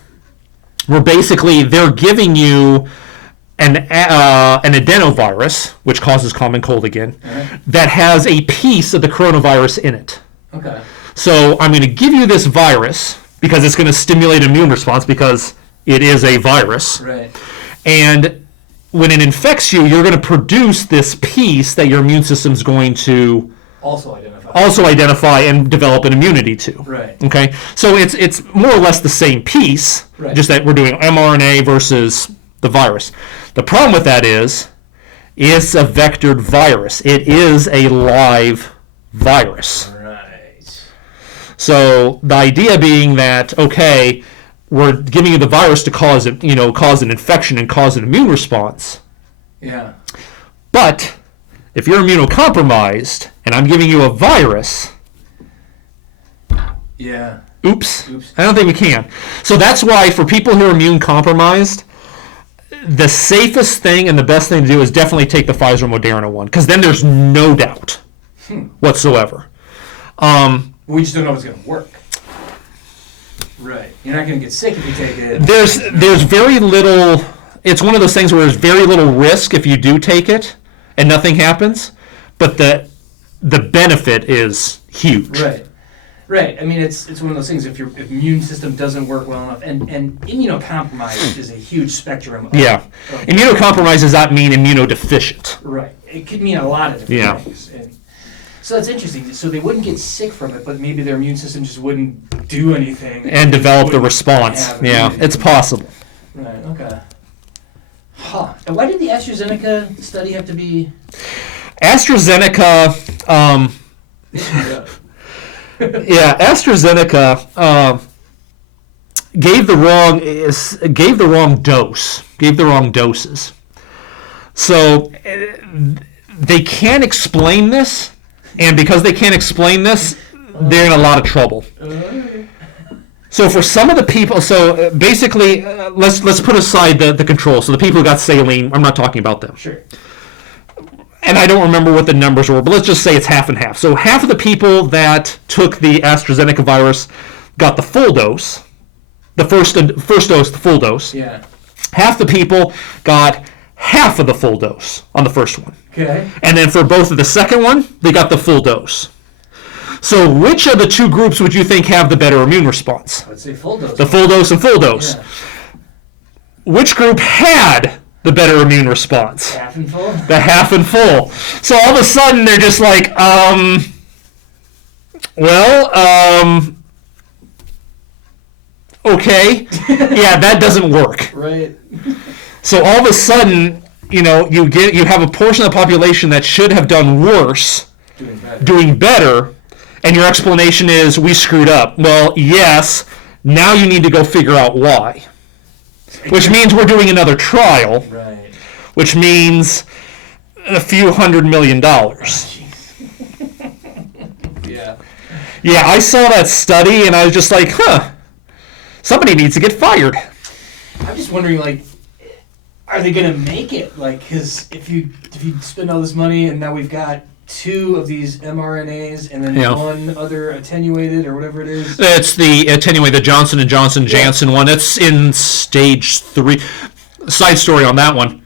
where basically they're giving you an adenovirus, which causes common cold again, that has a piece of the coronavirus in it. Okay. So I'm going to give you this virus because it's going to stimulate immune response because it is a virus. Right. And when it infects you, you're going to produce this piece that your immune system's going to Also identify and develop an immunity to. Right. Okay? So it's more or less the same piece, Right. just that we're doing mRNA versus the virus. The problem with that is it's a vectored virus. It is a live virus. Right. So the idea being that, okay, we're giving you the virus to cause an infection and cause an immune response. Yeah. But if you're immunocompromised and I'm giving you a virus, Yeah. oops, I don't think we can. So that's why for people who are immune compromised, the safest thing and the best thing to do is definitely take the Pfizer-Moderna one, because then there's no doubt whatsoever. We just don't know if it's going to work. Right. You're not going to get sick if you take it. There's very little. It's one of those things where there's very little risk if you do take it, and nothing happens. But the benefit is huge. Right. Right. I mean, it's one of those things. If your immune system doesn't work well enough, and immunocompromised is a huge spectrum. Yeah. Immunocompromised does not mean immunodeficient. Right. It could mean a lot of different Yeah. things. And so that's interesting. So they wouldn't get sick from it, but maybe their immune system just wouldn't do anything. And develop the Wouldn't response. have Yeah, immunity. it's possible. Right. Okay. Huh. And why did the AstraZeneca study have to be? AstraZeneca. AstraZeneca gave the wrong doses. So they can't explain this, and because they can't explain this, they're in a lot of trouble. So for some of the people, basically, let's put aside the control. So the people who got saline, I'm not talking about them. Sure. And I don't remember what the numbers were, but let's just say it's half and half. So half of the people that took the AstraZeneca virus got the full dose, the first dose, the full dose. Yeah. Half the people got half of the full dose on the first one. Okay. And then for both of the second one, they got the full dose. So which of the two groups would you think have the better immune response? Let's say full dose. The full dose and full dose. Yeah. Which group had the better immune response? Half and full. The half and full. So all of a sudden they're just like, Well, okay. Yeah, that doesn't work. Right. So all of a sudden, you have a portion of the population that should have done worse doing better, and your explanation is we screwed up. Well, yes, now you need to go figure out why. Which means we're doing another trial. Right. Which means a few $100 million. Yeah. Yeah, I saw that study and I was just like, somebody needs to get fired. I'm just wondering, like, are they gonna make it? Like, because if you spend all this money and now we've got 2 of these MRNAs and then one other attenuated or whatever it is. It's the attenuated, the Johnson & Johnson Janssen one. It's in stage 3. Side story on that one.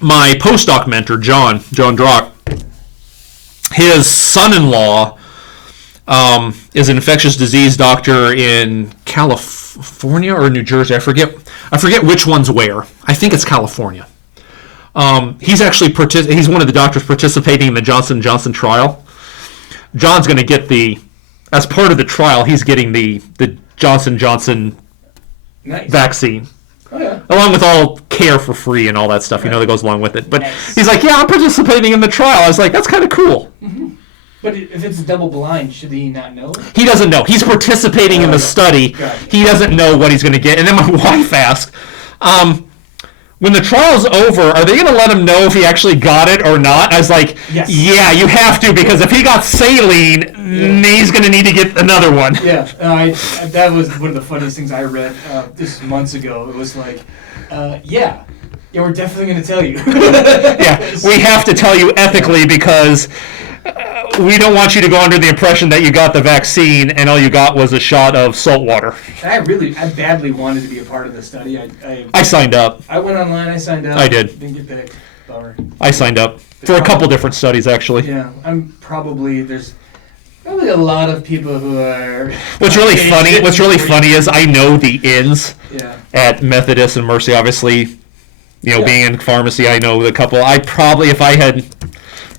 My postdoc mentor, John Drock, his son-in-law is an infectious disease doctor in California or New Jersey. I forget which one's where. I think it's California. He's actually he's one of the doctors participating in the Johnson & Johnson trial. John's going to get as part of the trial, he's getting the Johnson & Johnson vaccine. Oh, yeah. Along with all care for free and all that stuff, that goes along with it. But he's like, yeah, I'm participating in the trial. I was like, that's kind of cool. Mm-hmm. But if it's double blind, should he not know? He doesn't know. He's participating in the study. He doesn't know what he's going to get. And then my wife asked, when the trial's over, are they going to let him know if he actually got it or not? I was like, yes. Yeah, you have to, because if he got saline, he's going to need to get another one. Yeah, that was one of the funniest things I read this months ago. It was like, yeah, we're definitely going to tell you. Yeah, we have to tell you ethically because we don't want you to go under the impression that you got the vaccine and all you got was a shot of salt water. I badly wanted to be a part of the study. I signed up. I went online, I signed up. I did. Didn't get picked. Bummer. I signed up for a couple different studies, actually. Yeah, there's probably a lot of people who are... What's really funny is I know the ins at Methodist and Mercy, obviously, being in pharmacy, I know the couple. I probably, if I had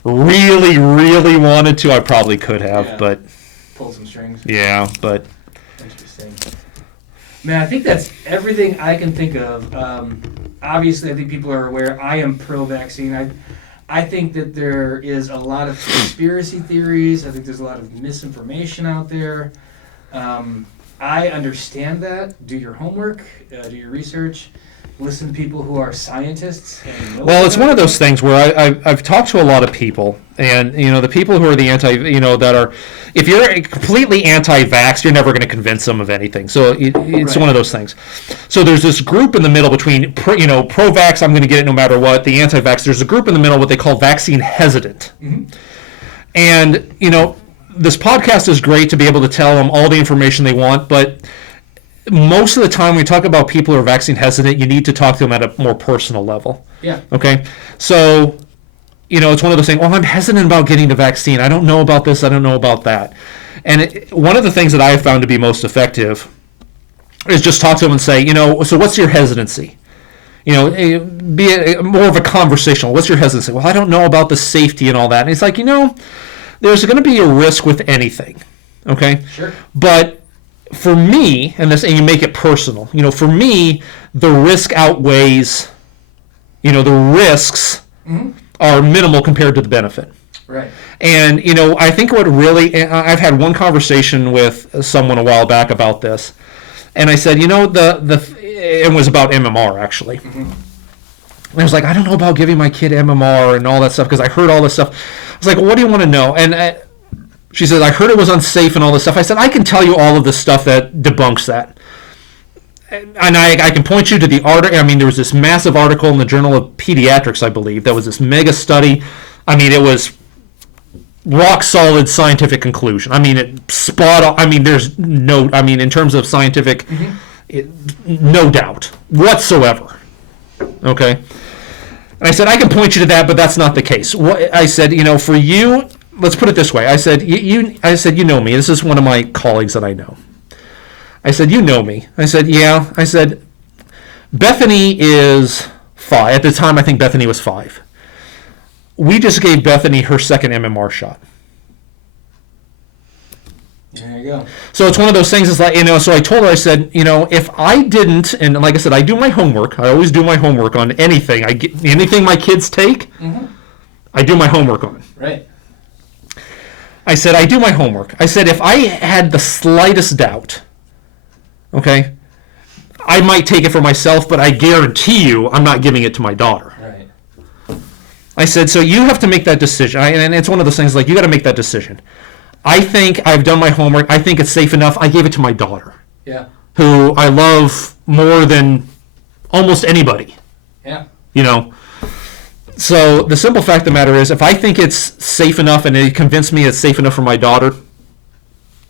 really, really wanted to, I probably could have, but... Pull some strings. Yeah, but... Interesting. Man, I think that's everything I can think of. Obviously, I think people are aware I am pro-vaccine. I think that there is a lot of conspiracy theories. I think there's a lot of misinformation out there. I understand that. Do your homework. Do your research. Listen to people who are scientists. Well, it's one of those things where I've talked to a lot of people, and the people who are the that are, if you're completely anti-vax, you're never going to convince them of anything. So it's one of those things. So there's this group in the middle between pro-vax, I'm going to get it no matter what. The anti-vax, there's a group in the middle what they call vaccine hesitant, and this podcast is great to be able to tell them all the information they want, but most of the time when we talk about people who are vaccine hesitant, you need to talk to them at a more personal level. Yeah. Okay? So, it's one of those things, I'm hesitant about getting the vaccine. I don't know about this. I don't know about that. And one of the things that I have found to be most effective is just talk to them and say, so what's your hesitancy? Be more of a conversational. What's your hesitancy? Well, I don't know about the safety and all that. And it's like, there's going to be a risk with anything. Okay? Sure. But for me, and you make it personal, for me, the risk outweighs, the risks are minimal compared to the benefit. Right. And, I think I've had one conversation with someone a while back about this, and I said, it was about MMR, actually. And I was like, I don't know about giving my kid MMR and all that stuff, because I heard all this stuff. I was like, well, what do you want to know? And she said, I heard it was unsafe and all this stuff. I said, I can tell you all of the stuff that debunks that. And I can point you to the article. There was this massive article in the Journal of Pediatrics, I believe. That was this mega study. It was rock solid scientific conclusion. It spot on. There's no, in terms of scientific, no doubt whatsoever. Okay? And I said, I can point you to that, but that's not the case. I said, for you... Let's put it this way. I said, you know me. This is one of my colleagues that I know. I said, you know me. I said, yeah. I said, Bethany is 5. At the time, I think Bethany was 5. We just gave Bethany her second MMR shot. There you go. So it's one of those things. It's like, so I told her, I said, if I didn't, and like I said, I do my homework. I always do my homework on anything. Anything my kids take, I do my homework on. Right. I said, I do my homework. I said, if I had the slightest doubt, okay, I might take it for myself, but I guarantee you I'm not giving it to my daughter. Right. I said, so you have to make that decision. And it's one of those things like, you got to make that decision. I think I've done my homework. I think it's safe enough. I gave it to my daughter. Yeah. Who I love more than almost anybody. Yeah. So the simple fact of the matter is, if I think it's safe enough and it convinced me it's safe enough for my daughter,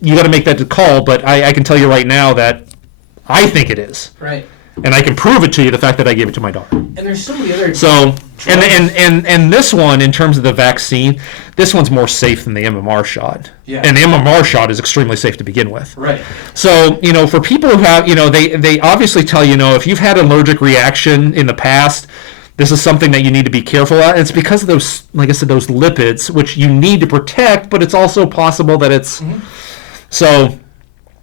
you got to make that call. But I can tell you right now that I think it is. Right. And I can prove it to you, the fact that I gave it to my daughter. And there's so many other So, and this one, in terms of the vaccine, this one's more safe than the MMR shot. Yeah. And the MMR shot is extremely safe to begin with. Right. So, for people who have, they obviously tell you, if you've had an allergic reaction in the past, this is something that you need to be careful of. It's because of those, like I said, those lipids, which you need to protect, but it's also possible that it's... So...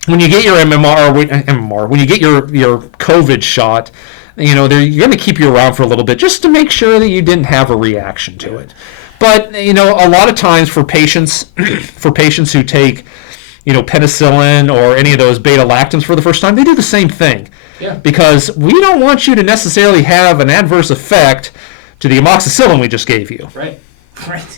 When you get your when you get your COVID shot, they're going to keep you around for a little bit just to make sure that you didn't have a reaction to it. But a lot of times for patients who take penicillin or any of those beta lactams for the first time, they do the same thing. Yeah. Because we don't want you to necessarily have an adverse effect to the amoxicillin we just gave you. Right.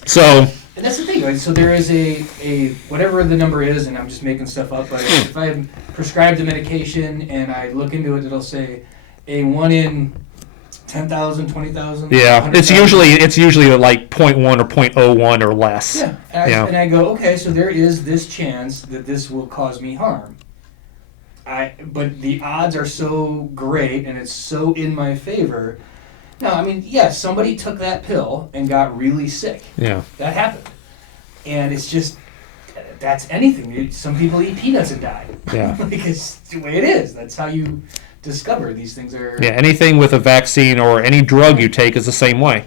So. And that's the thing, right? So there is a whatever the number is, and I'm just making stuff up, but if I'm prescribed a medication and I look into it, it'll say a 1 in 10,000, 20,000. Yeah, it's usually like 0.1 or 0.01 or less. Yeah, and I go, okay, so there is this chance that this will cause me harm. But the odds are so great and it's so in my favor. No, I mean, yes, somebody took that pill and got really sick. Yeah. That happened. And it's just, that's anything. Some people eat peanuts and die. Yeah. It's the way it is. That's how you discover these things are... Yeah, anything with a vaccine or any drug you take is the same way.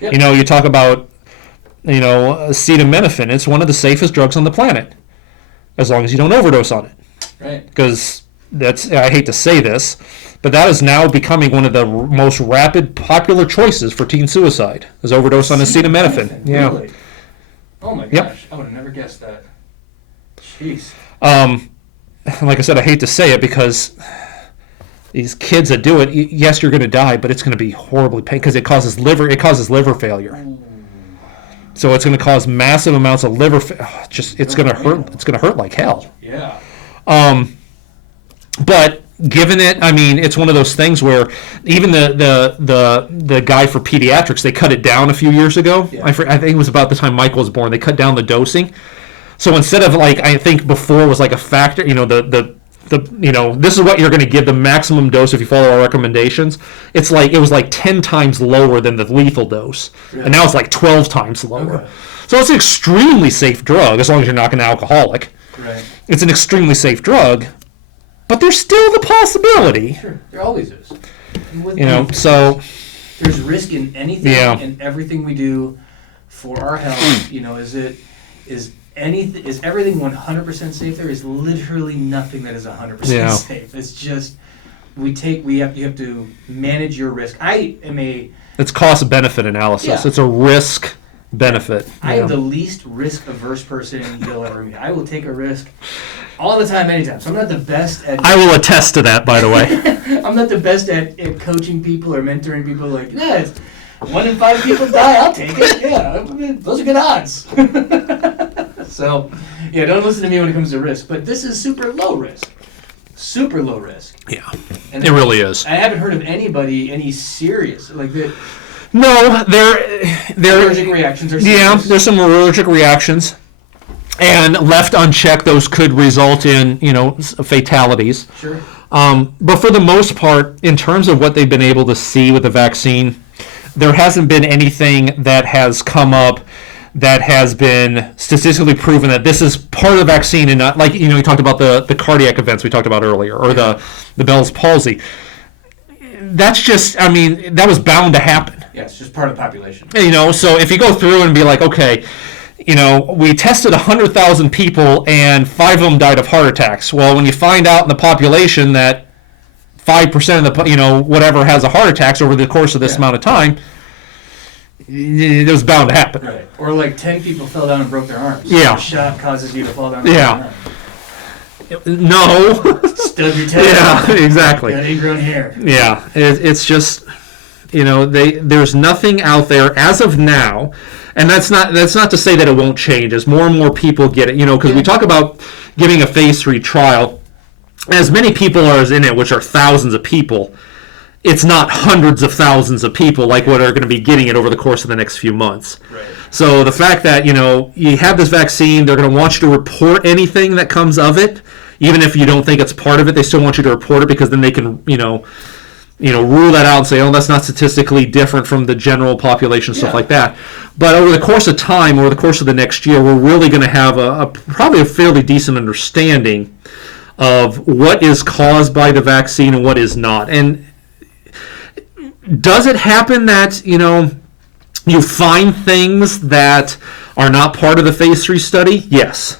Yep. You talk about, acetaminophen. It's one of the safest drugs on the planet, as long as you don't overdose on it. Right. Because I hate to say this, but that is now becoming one of the most rapid popular choices for teen suicide, is overdose on acetaminophen. Yeah. Really? Oh my gosh, Yep. I would have never guessed that. Jeez. Like I said, I hate to say it because these kids that do it, yes, you're going to die, but it's going to be horribly painful because it causes liver failure. Ooh. So it's going to cause massive amounts of liver it's going to hurt. It's going to hurt like hell. Yeah. But given it, I mean, it's one of those things where even the guy for pediatrics, they cut it down a few years ago. Yeah. I think it was about the time Michael was born. They cut down the dosing. So instead of I think before was like a factor, this is what you're going to give the maximum dose if you follow our recommendations. It was like 10 times lower than the lethal dose. Really? And now it's like 12 times lower. Okay. So it's an extremely safe drug as long as you're not an alcoholic. Right. It's an extremely safe drug. But there's still the possibility. Sure, there always is. So there's risk in anything and everything we do for our health. Is everything 100% safe? There is literally nothing that is 100% safe. It's just you have to manage your risk. It's cost benefit analysis. Yeah. It's a risk benefit. I am the least risk averse person you'll ever meet. I will take a risk all the time, anytime. So I'm not the best at... I will attest to that, by the way. I'm not the best at coaching people or mentoring people. Like, it's 1 in 5 people die, I'll take it. Yeah, those are good odds. So, don't listen to me when it comes to risk. But this is super low risk. Super low risk. Yeah, and it really is. I haven't heard of any serious, like that... No, there allergic reactions are serious. Yeah, there's some allergic reactions. And left unchecked, those could result in, fatalities. Sure. But for the most part, in terms of what they've been able to see with the vaccine, there hasn't been anything that has come up that has been statistically proven that this is part of the vaccine and not, like, you talked about the cardiac events we talked about earlier, or the Bell's palsy. That's just, that was bound to happen. Yeah, it's just part of the population. So if you go through and be like, okay, we tested 100,000 people and 5 of them died of heart attacks. Well, when you find out in the population that 5% of the, whatever has a heart attacks over the course of this amount of time, it was bound to happen. Right. Or like 10 people fell down and broke their arms. Yeah. A shot causes you to fall down and break your arm. No. Stub your toe. Yeah, exactly. Got ingrown hair. Yeah, it's just, there's nothing out there as of now, and that's not to say that it won't change as more and more people get it, because we talk about giving a phase 3 trial. As many people are in it, which are thousands of people, it's not hundreds of thousands of people like what are going to be getting it over the course of the next few months. Right. So the fact that, you have this vaccine, they're going to want you to report anything that comes of it, even if you don't think it's part of it, they still want you to report it because then they can, rule that out and say, oh, that's not statistically different from the general population, stuff like that. But over the course of time, over the course of the next year, we're really going to have probably a fairly decent understanding of what is caused by the vaccine and what is not. And does it happen that, you find things that are not part of the phase 3 study? Yes.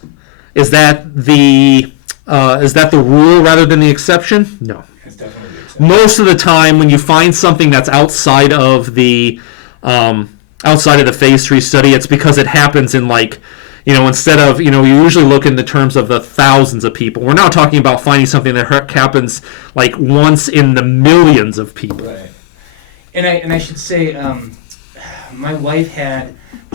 Is that the rule rather than the exception? No. It's definitely the exception. Most of the time, when you find something that's outside of the phase 3 study, it's because it happens in instead of, you usually look in the terms of the thousands of people. We're now talking about finding something that happens once in the millions of people. Right. And I should say, my wife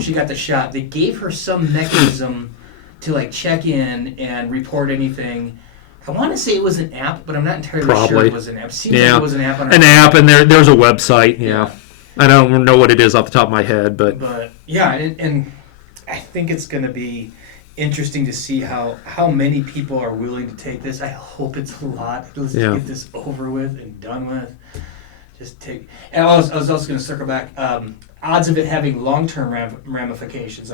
she got the shot. They gave her some mechanism to check in and report anything. I want to say it was an app, but I'm not entirely sure it was an app. It seems like it was an app on her phone. App, and there's a website. Yeah. I don't know what it is off the top of my head, but yeah, and I think it's going to be interesting to see how many people are willing to take this. I hope it's a lot. Let's just get this over with and done with. And I was also going to circle back. Odds of it having long-term ramifications.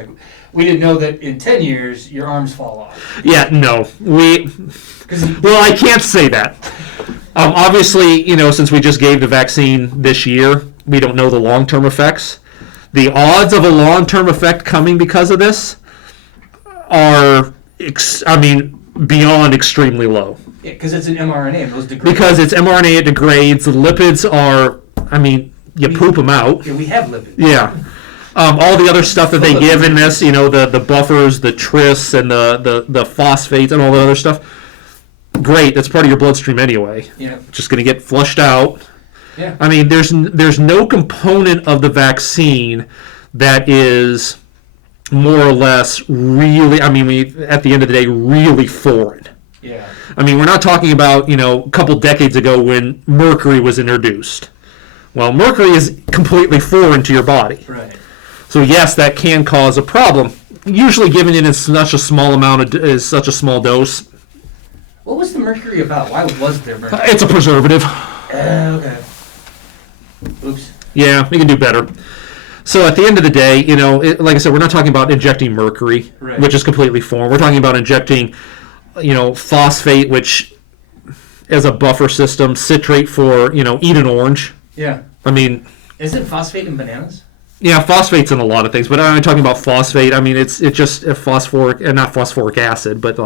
We didn't know that in 10 years your arms fall off. Yeah, no. Well, I can't say that. Obviously, since we just gave the vaccine this year, we don't know the long-term effects. The odds of a long-term effect coming because of this are, beyond extremely low. Yeah, because it's an mRNA and those degrade. Because it's mRNA, it degrades. The lipids are, you poop them out. Yeah, we have lipids. Yeah. All the other stuff that they give in this, the buffers, the tris, and the phosphates, and all the other stuff, great. That's part of your bloodstream anyway. Yeah. Just going to get flushed out. Yeah. There's no component of the vaccine that is more or less really, at the end of the day, really foreign. Yeah. We're not talking about, a couple decades ago when mercury was introduced. Well, mercury is completely foreign to your body. Right. So yes, that can cause a problem. Usually given in such a small such a small dose. What was the mercury about? Why was there mercury? It's a preservative. Okay. Oops. Yeah, we can do better. So at the end of the day, like I said, we're not talking about injecting mercury, which is completely foreign. We're talking about injecting, phosphate, which as a buffer system, citrate for, eat an orange. Yeah. Isn't phosphate in bananas? Yeah, phosphate's in a lot of things, but I'm talking about phosphate. It's just a not phosphoric acid, but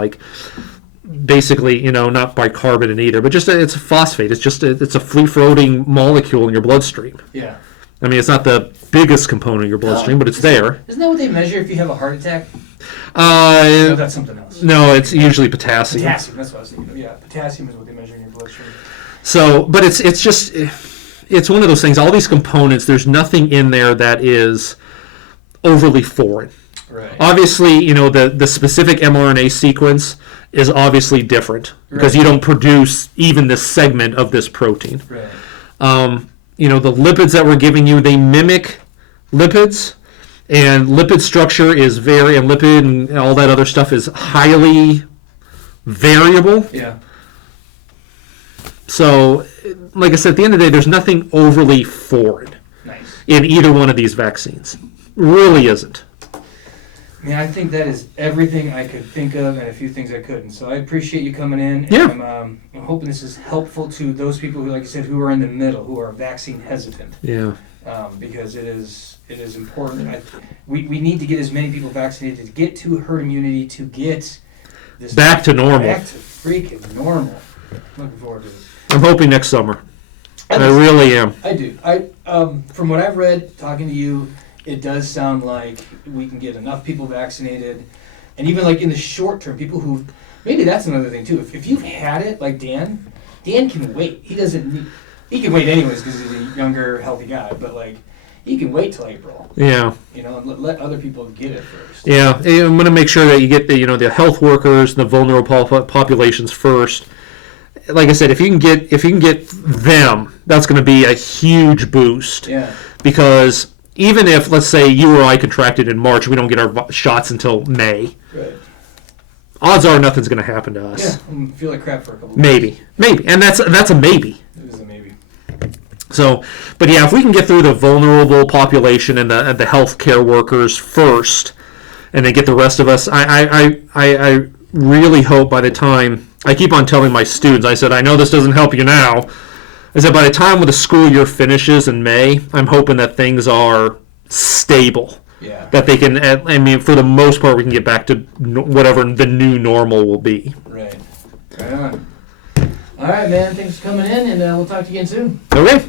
basically, not bicarbonate either, but just it's a phosphate. It's a free-floating molecule in your bloodstream. Yeah. It's not the biggest component of your bloodstream, but it's there. Isn't that what they measure if you have a heart attack? No, that's something else. No, it's usually potassium. Potassium, that's what I was thinking of. Yeah, potassium is what they measure in your bloodstream. So, but it's one of those things. All these components, there's nothing in there that is overly foreign. Right. Obviously, the specific mRNA sequence is obviously different because you don't produce even this segment of this protein. Right. The lipids that we're giving you, they mimic lipids, and lipid structure is and lipid and all that other stuff is highly variable. Yeah. So, like I said, at the end of the day, there's nothing overly foreign in either one of these vaccines. Really isn't. I think that is everything I could think of and a few things I couldn't. So I appreciate you coming in. Yeah. And I'm hoping this is helpful to those people who, like you said, who are in the middle, who are vaccine hesitant. Yeah. because it is important. We need to get as many people vaccinated to get to herd immunity, to get this Back to normal. Back to freaking normal. Looking forward to it. I'm hoping next summer. I really am. I do. From what I've read, talking to you, it does sound like we can get enough people vaccinated, and even like in the short term, people who maybe that's another thing too. If you've had it, like Dan can wait. He doesn't need. He can wait anyways because he's a younger, healthy guy. But like, he can wait till April. Yeah. And let other people get it first. Yeah, I'm going to make sure that you get the health workers, the vulnerable populations first. Like I said, if you can get them, that's going to be a huge boost. Yeah. Because even if, let's say, you or I contracted in March, we don't get our shots until May. Right. Odds are nothing's going to happen to us. Yeah. I feel like crap for a couple of Maybe, and that's a maybe. It is a maybe. So, but yeah, if we can get through the vulnerable population and the healthcare workers first, and then get the rest of us, I really hope by the time, I keep on telling my students, I said, I know this doesn't help you now. I said, by the time when the school year finishes in May, I'm hoping that things are stable. Yeah. That they can, I mean, for the most part, we can get back to whatever the new normal will be. Right. Right on. All right, man. Thanks for coming in, and we'll talk to you again soon. Okay.